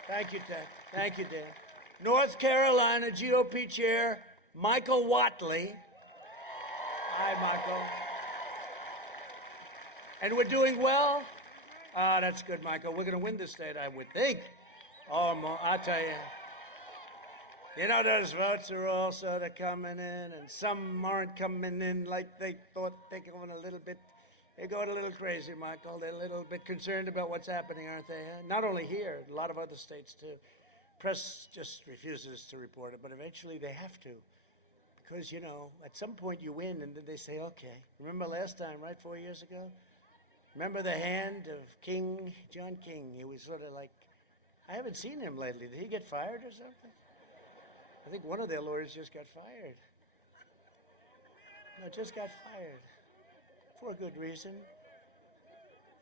Thank you, Ted. Thank you, Dan. North Carolina GOP Chair Michael Whatley. Hi, Michael. And we're doing well. That's good, Michael. We're going to win this state, I would think. Oh, I'll tell you. You know, those votes are all sort of coming in, and some aren't coming in like they thought. They're going a little bit. They're going a little crazy, Michael. They're a little bit concerned about what's happening, aren't they? Not only here, a lot of other states, too. Press just refuses to report it, but eventually they have to. Because, you know, at some point you win, and then they say, okay. Remember last time, right, 4 years ago? Remember the hand of John King? He was sort of like, I haven't seen him lately. Did he get fired or something? I think one of their lawyers just got fired. No, just got fired. For a good reason.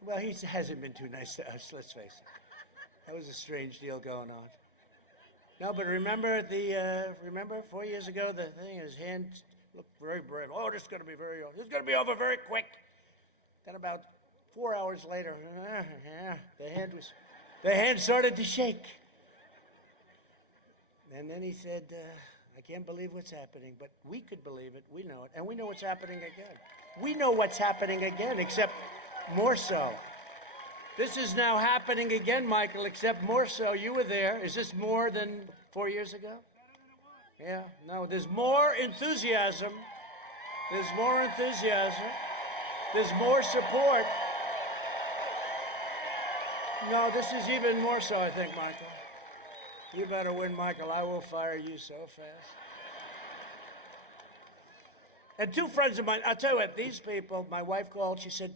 Well, he hasn't been too nice to us, let's face it. That was a strange deal going on. No, but remember 4 years ago, the thing, his hand looked very brave. Oh, this is going to be over very quick. Then about 4 hours later, the hand started to shake. And then he said, I can't believe what's happening, but we could believe it. We know it. And we know what's happening again. We know what's happening again, except more so. This is now happening again, Michael, except more so. You were there. Is this more than 4 years ago? Yeah, no, there's more enthusiasm. There's more enthusiasm. There's more support. No, this is even more so, I think, Michael. You better win, Michael. I will fire you so fast. And two friends of mine, I'll tell you what, these people, my wife called, she said,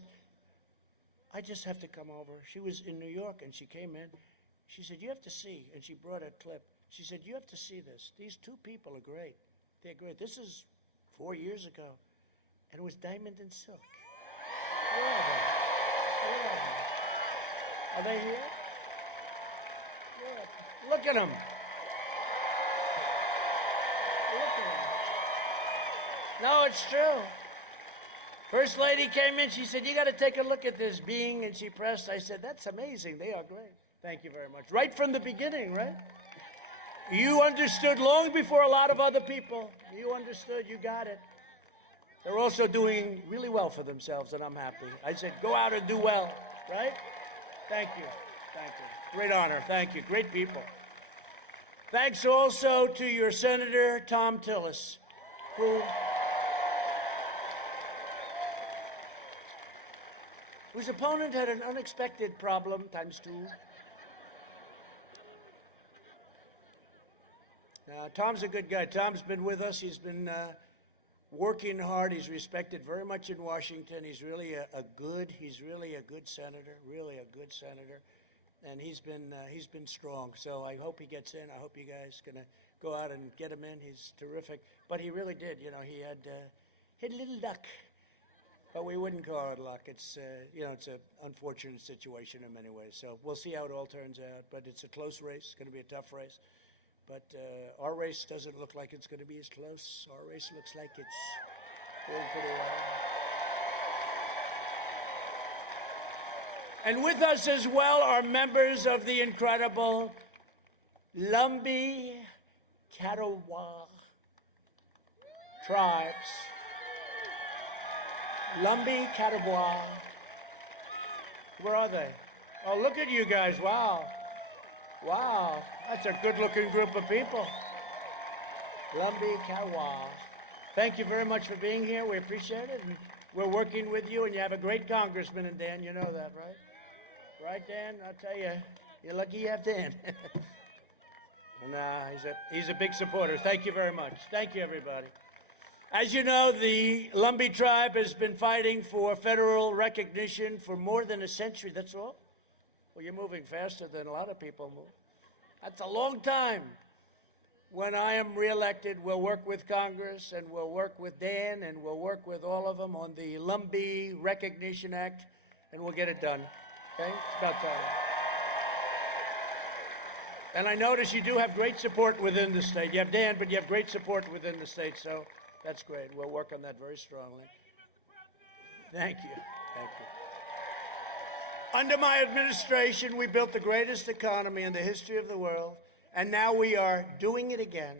I just have to come over. She was in New York, and she came in. She said, you have to see, and she brought a clip. She said, you have to see this. These two people are great. They're great. This is 4 years ago, and it was Diamond and Silk. Where are they? Where are they? Are they here? Yeah. Look at them. Look at them. No, it's true. First lady came in, she said, you got to take a look at this being, and she pressed. I said, that's amazing. They are great. Thank you very much. Right from the beginning, right? You understood long before a lot of other people. You understood. You got it. They're also doing really well for themselves, and I'm happy. I said, go out and do well, right? Thank you. Thank you. Great honor. Thank you. Great people. Thanks also to your Senator, Tom Tillis, whose opponent had an unexpected problem, times two. Tom's a good guy. Tom's been with us. He's been working hard. He's respected very much in Washington. He's really he's really a good senator, really a good senator. And he's been strong. So I hope he gets in. I hope you guys gonna go out and get him in. He's terrific. But he really did. You know, he had a little luck. But we wouldn't call it luck. It's, it's an unfortunate situation in many ways. So we'll see how it all turns out. But it's a close race. It's going to be a tough race. But our race doesn't look like it's going to be as close. Our race looks like it's doing pretty well. And with us as well are members of the incredible Lumbee Catawba tribes. Lumbee Catawba. Where are they? Oh, look at you guys. Wow. Wow. That's a good-looking group of people. Lumbee Catawba. Thank you very much for being here. We appreciate it. And we're working with you, and you have a great congressman in Dan. You know that, right? Right, Dan? I'll tell you, you're lucky you have Dan. Nah, he's a big supporter. Thank you very much. Thank you, everybody. As you know, the Lumbee tribe has been fighting for federal recognition for more than a century. That's all? Well, you're moving faster than a lot of people move. That's a long time. When I am reelected, we'll work with Congress, and we'll work with Dan, and we'll work with all of them on the Lumbee Recognition Act, and we'll get it done. Okay? It's about time. And I notice you do have great support within the state. You have Dan, but you have great support within the state, so that's great. We'll work on that very strongly. Thank you. Thank you. Under my administration, we built the greatest economy in the history of the world, and now we are doing it again.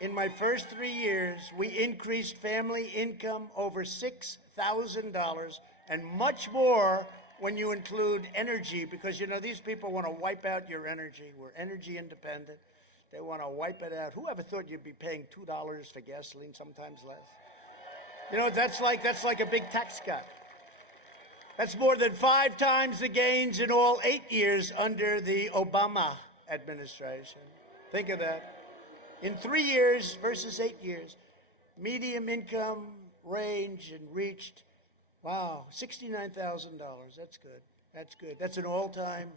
In my first 3 years, we increased family income over $6,000 and much more when you include energy, because, these people want to wipe out your energy. We're energy independent. They want to wipe it out. Who ever thought you'd be paying $2 for gasoline, sometimes less? That's like a big tax cut. That's more than 5 times the gains in all 8 years under the Obama administration. Think of that. In 3 years versus 8 years, median income range and reached, wow, $69,000. That's good. That's good. That's an all-time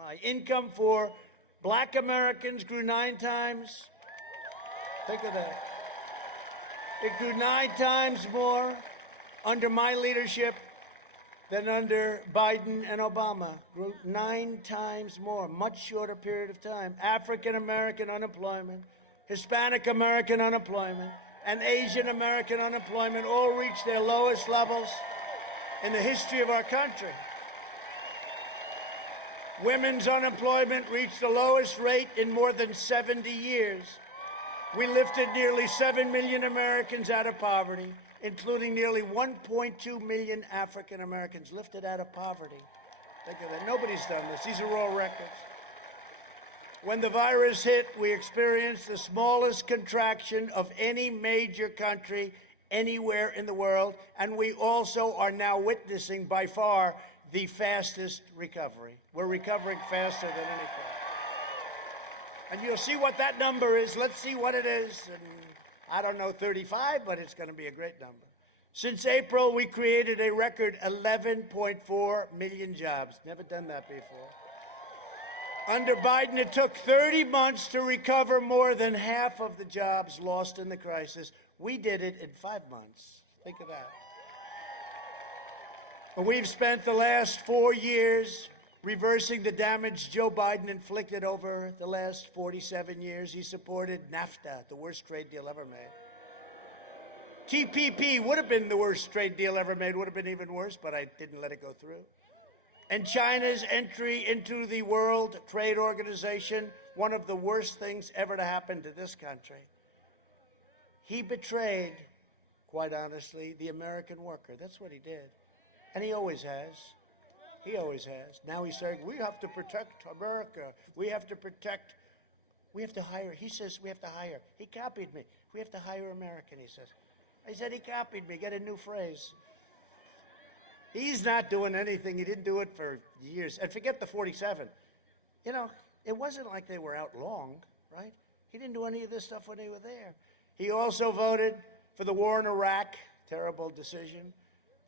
high. Income for Black Americans grew 9 times. Think of that. It grew 9 times more under my leadership than under Biden and Obama. Grew 9 times more, much shorter period of time. African American unemployment, Hispanic American unemployment, and Asian American unemployment all reached their lowest levels in the history of our country. Women's unemployment reached the lowest rate in more than 70 years. We lifted nearly 7 million Americans out of poverty, including nearly 1.2 million African Americans lifted out of poverty. Think of that. Nobody's done this. These are all records. When the virus hit, we experienced the smallest contraction of any major country anywhere in the world, and we also are now witnessing, by far, the fastest recovery. We're recovering faster than any country. And you'll see what that number is. Let's see what it is. And I don't know, 35, but it's going to be a great number. Since April, we created a record 11.4 million jobs. Never done that before. Under Biden, it took 30 months to recover more than half of the jobs lost in the crisis. We did it in 5 months. Think of that. We've spent the last 4 years reversing the damage Joe Biden inflicted over the last 47 years. He supported NAFTA, the worst trade deal ever made. TPP would have been the worst trade deal ever made, would have been even worse, but I didn't let it go through. And China's entry into the World Trade Organization, one of the worst things ever to happen to this country. He betrayed, quite honestly, the American worker. That's what he did. And he always has. He always has. Now he's saying, we have to protect America. We have to protect, we have to hire. He says we have to hire. He copied me. We have to hire American, he says. I said he copied me. Get a new phrase. He's not doing anything. He didn't do it for years. And forget the 47. It wasn't like they were out long, right? He didn't do any of this stuff when they were there. He also voted for the war in Iraq. Terrible decision.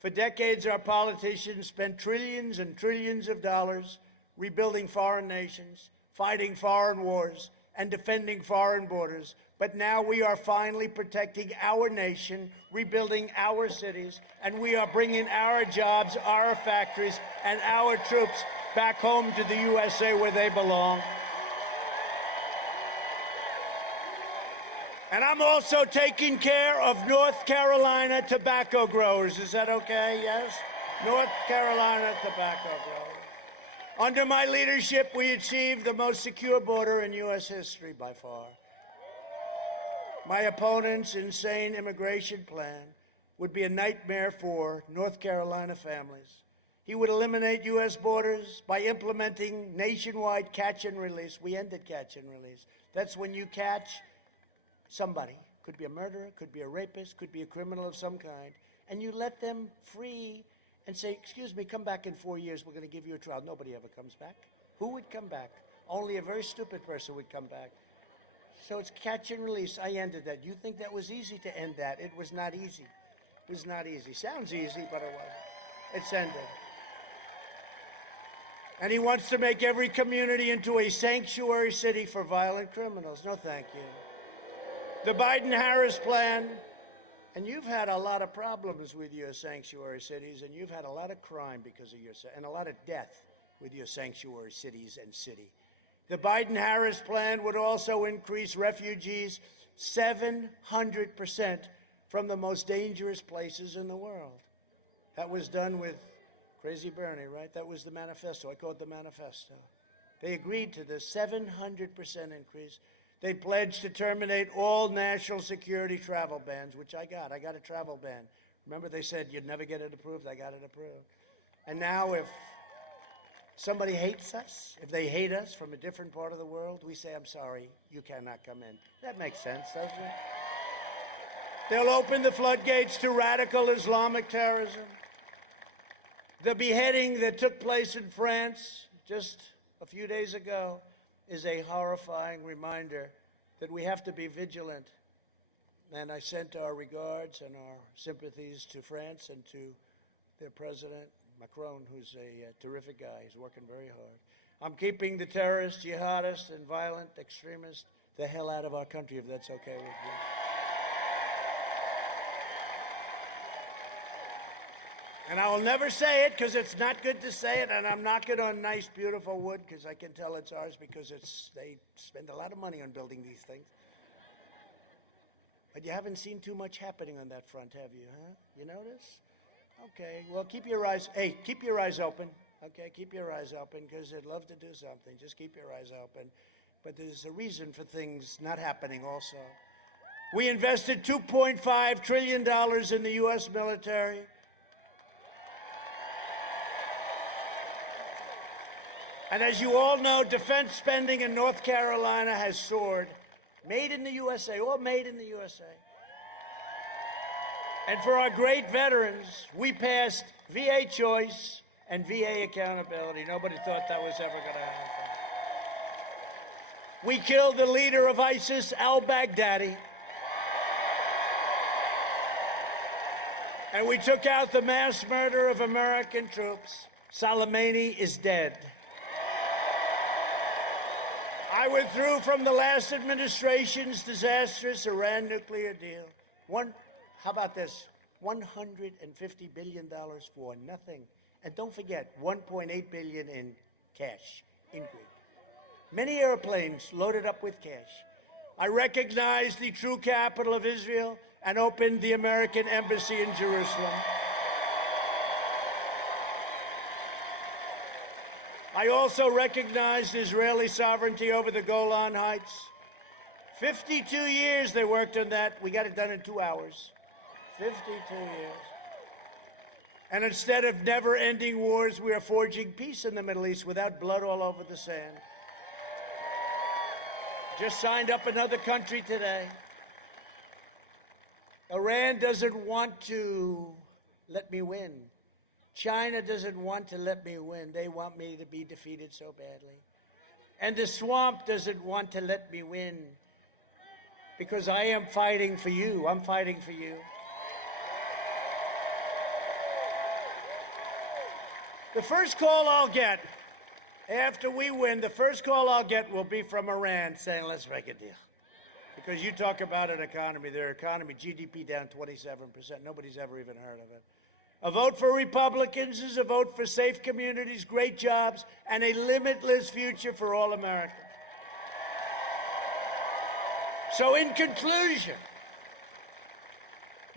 For decades, our politicians spent trillions and trillions of dollars rebuilding foreign nations, fighting foreign wars, and defending foreign borders, but now we are finally protecting our nation, rebuilding our cities, and we are bringing our jobs, our factories, and our troops back home to the USA where they belong. And I'm also taking care of North Carolina tobacco growers. Is that okay? Yes? North Carolina tobacco growers. Under my leadership, we achieved the most secure border in U.S. history by far. My opponent's insane immigration plan would be a nightmare for North Carolina families. He would eliminate U.S. borders by implementing nationwide catch and release. We ended catch and release. That's when you catch somebody, could be a murderer, could be a rapist, could be a criminal of some kind, and you let them free and say, excuse me, come back in 4 years, we're going to give you a trial. Nobody ever comes back. Who would come back? Only a very stupid person would come back. So it's catch and release. I ended that. You think that was easy to end that? It was not easy. It was not easy. Sounds easy, but it wasn't. It's ended. And he wants to make every community into a sanctuary city for violent criminals. No, thank you. The Biden-Harris plan, and you've had a lot of problems with your sanctuary cities, and you've had a lot of crime because of your, and a lot of death with your sanctuary cities and city. The Biden-Harris plan would also increase refugees 700% from the most dangerous places in the world. That was done with Crazy Bernie, right? That was the manifesto. I call it the manifesto. They agreed to this 700% increase. They pledged to terminate all national security travel bans, which I got. I got a travel ban. Remember, they said you'd never get it approved? I got it approved. And now if somebody hates us, if they hate us from a different part of the world, we say, I'm sorry, you cannot come in. That makes sense, doesn't it? They'll open the floodgates to radical Islamic terrorism. The beheading that took place in France just a few days ago is a horrifying reminder that we have to be vigilant. And I sent our regards and our sympathies to France and to their president, Macron, who's a terrific guy. He's working very hard. I'm keeping the terrorists, jihadists, and violent extremists the hell out of our country, if that's okay with you. And I will never say it because it's not good to say it, and I'm knocking on nice, beautiful wood because I can tell it's ours because they spend a lot of money on building these things. But you haven't seen too much happening on that front, have you, huh? You notice? Okay, well, keep your eyes open, okay? Keep your eyes open because they'd love to do something. Just keep your eyes open. But there's a reason for things not happening also. We invested $2.5 trillion in the U.S. military. And as you all know, defense spending in North Carolina has soared. Made in the USA, all made in the USA. And for our great veterans, we passed VA choice and VA accountability. Nobody thought that was ever going to happen. We killed the leader of ISIS, al-Baghdadi. And we took out the mass murder of American troops. Soleimani is dead. I withdrew from the last administration's disastrous Iran nuclear deal. How about this? $150 billion for nothing. And don't forget, $1.8 billion in cash increase. Many airplanes loaded up with cash. I recognized the true capital of Israel and opened the American embassy in Jerusalem. I also recognized Israeli sovereignty over the Golan Heights. 52 years they worked on that. We got it done in 2 hours. 52 years. And instead of never-ending wars, we are forging peace in the Middle East without blood all over the sand. Just signed up another country today. Iran doesn't want to let me win. China doesn't want to let me win. They want me to be defeated so badly. And the swamp doesn't want to let me win because I am fighting for you. I'm fighting for you. The first call I'll get After we win, the first call I'll get will be from Iran saying, let's make a deal. Because you talk about an economy, their economy, GDP down 27%. Nobody's ever even heard of it. A vote for Republicans is a vote for safe communities, great jobs, and a limitless future for all Americans. So in conclusion,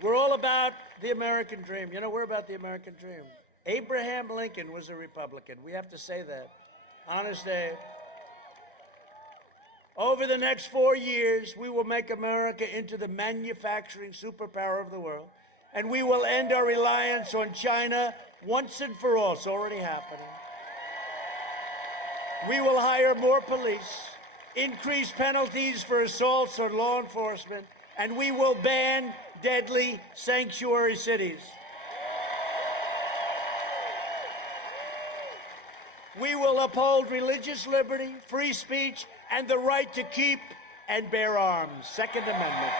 we're all about the American dream. You know, we're about the American dream. Abraham Lincoln was a Republican. We have to say that. Honest Abe. Over the next 4 years, we will make America into the manufacturing superpower of the world, and we will end our reliance on China once and for all. It's already happening. We will hire more police, increase penalties for assaults on law enforcement, and we will ban deadly sanctuary cities. We will uphold religious liberty, free speech, and the right to keep and bear arms. Second Amendment.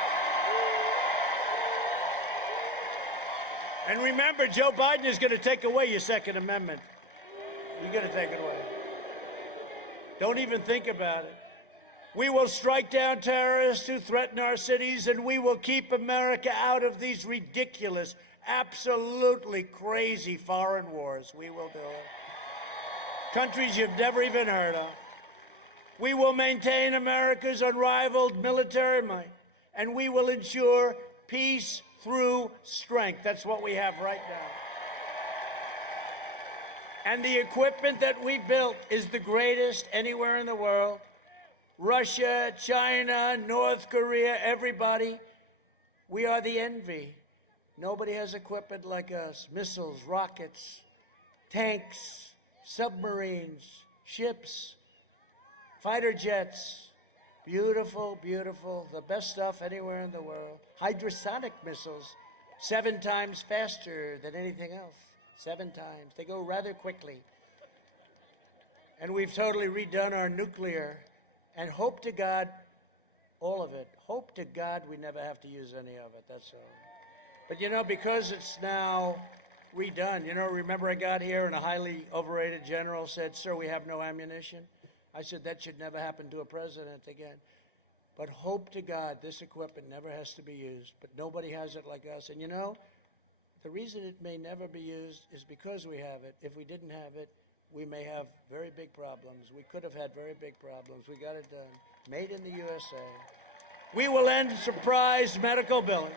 And remember, Joe Biden is going to take away your Second Amendment. You're going to take it away. Don't even think about it. We will strike down terrorists who threaten our cities, and we will keep America out of these ridiculous, absolutely crazy foreign wars. We will do it. Countries you've never even heard of. We will maintain America's unrivaled military might, and we will ensure peace through strength. That's what we have right now. And the equipment that we built is the greatest anywhere in the world. Russia, China, North Korea, everybody. We are the envy. Nobody has equipment like us. Missiles, rockets, tanks, submarines, ships, fighter jets. Beautiful, beautiful. The best stuff anywhere in the world. Hydrosonic missiles, 7 times faster than anything else. 7 times. They go rather quickly. And we've totally redone our nuclear. And hope to God, all of it. Hope to God we never have to use any of it. That's all. But, you know, because it's now redone, you know, remember I got here and a highly overrated general said, sir, we have no ammunition. I said, that should never happen to a president again. But hope to God this equipment never has to be used. But nobody has it like us. And, you know, the reason it may never be used is because we have it. If we didn't have it, we may have very big problems. We could have had very big problems. We got it done. Made in the USA. We will end surprise medical billing.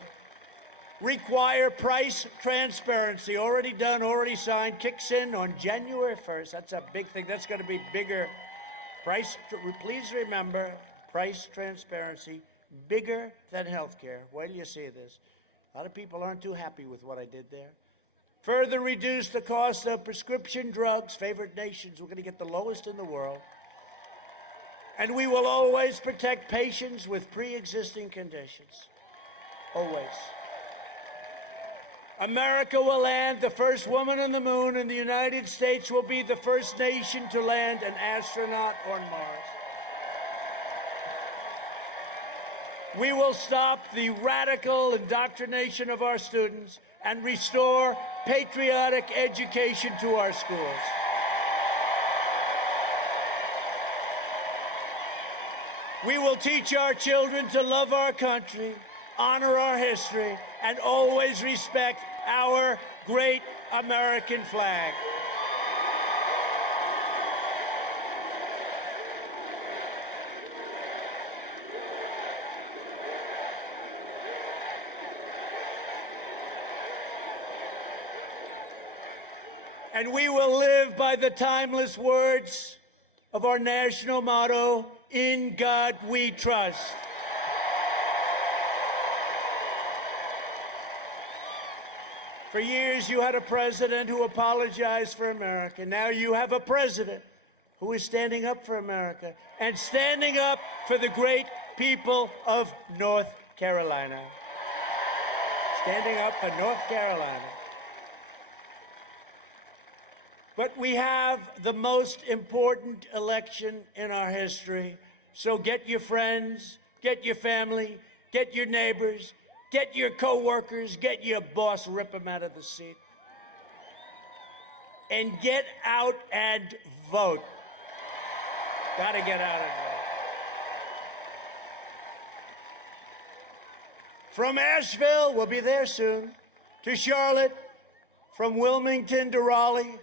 Require price transparency. Already done, already signed. Kicks in on January 1st. That's a big thing. That's going to be bigger. Please remember, price transparency, bigger than health care. Wait till you see this. A lot of people aren't too happy with what I did there. Further reduce the cost of prescription drugs, favored nations. We're going to get the lowest in the world. And we will always protect patients with pre-existing conditions. Always. America will land the first woman on the moon, and the United States will be the first nation to land an astronaut on Mars. We will stop the radical indoctrination of our students and restore patriotic education to our schools. We will teach our children to love our country, honor our history, and always respect our great American flag. And we will live by the timeless words of our national motto, "In God We Trust." For years, you had a president who apologized for America. Now you have a president who is standing up for America and standing up for the great people of North Carolina. Standing up for North Carolina. But we have the most important election in our history. So get your friends, get your family, get your neighbors, get your co-workers, get your boss, rip them out of the seat. And get out and vote. Got to get out and vote. From Asheville, we'll be there soon, to Charlotte, from Wilmington to Raleigh,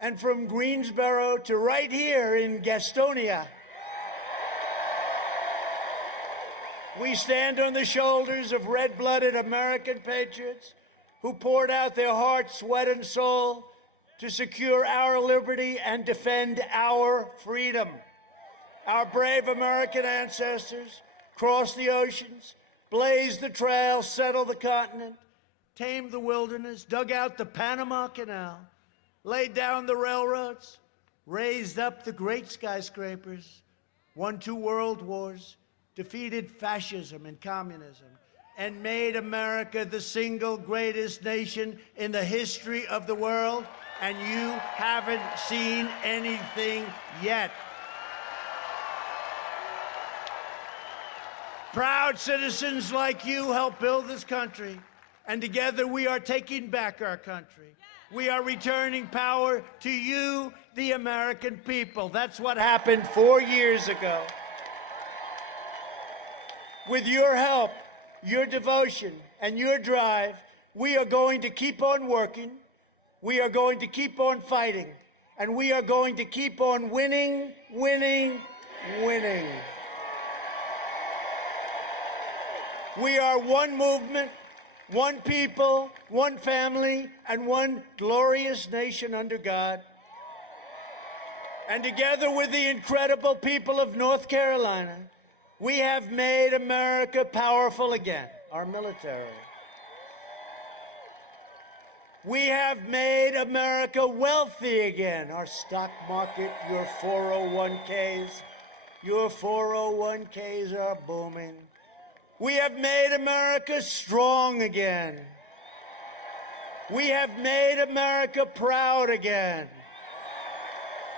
and from Greensboro to right here in Gastonia. We stand on the shoulders of red-blooded American patriots who poured out their heart, sweat, and soul to secure our liberty and defend our freedom. Our brave American ancestors crossed the oceans, blazed the trail, settled the continent, tamed the wilderness, dug out the Panama Canal, laid down the railroads, raised up the great skyscrapers, won 2 world wars, defeated fascism and communism, and made America the single greatest nation in the history of the world, and you haven't seen anything yet. Proud citizens like you help build this country, and together we are taking back our country. We are returning power to you, the American people. That's what happened 4 years ago. With your help, your devotion, and your drive, we are going to keep on working, we are going to keep on fighting, and we are going to keep on winning, winning, winning. We are one movement, one people, one family, and one glorious nation under God. And together with the incredible people of North Carolina, we have made America powerful again, our military. We have made America wealthy again, our stock market, your 401ks. Your 401ks are booming. We have made America strong again. We have made America proud again.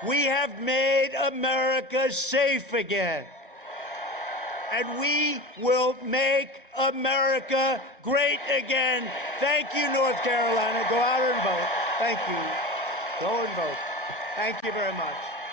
We have made America safe again. And we will make America great again. Thank you, North Carolina. Go out and vote. Thank you. Go and vote. Thank you very much.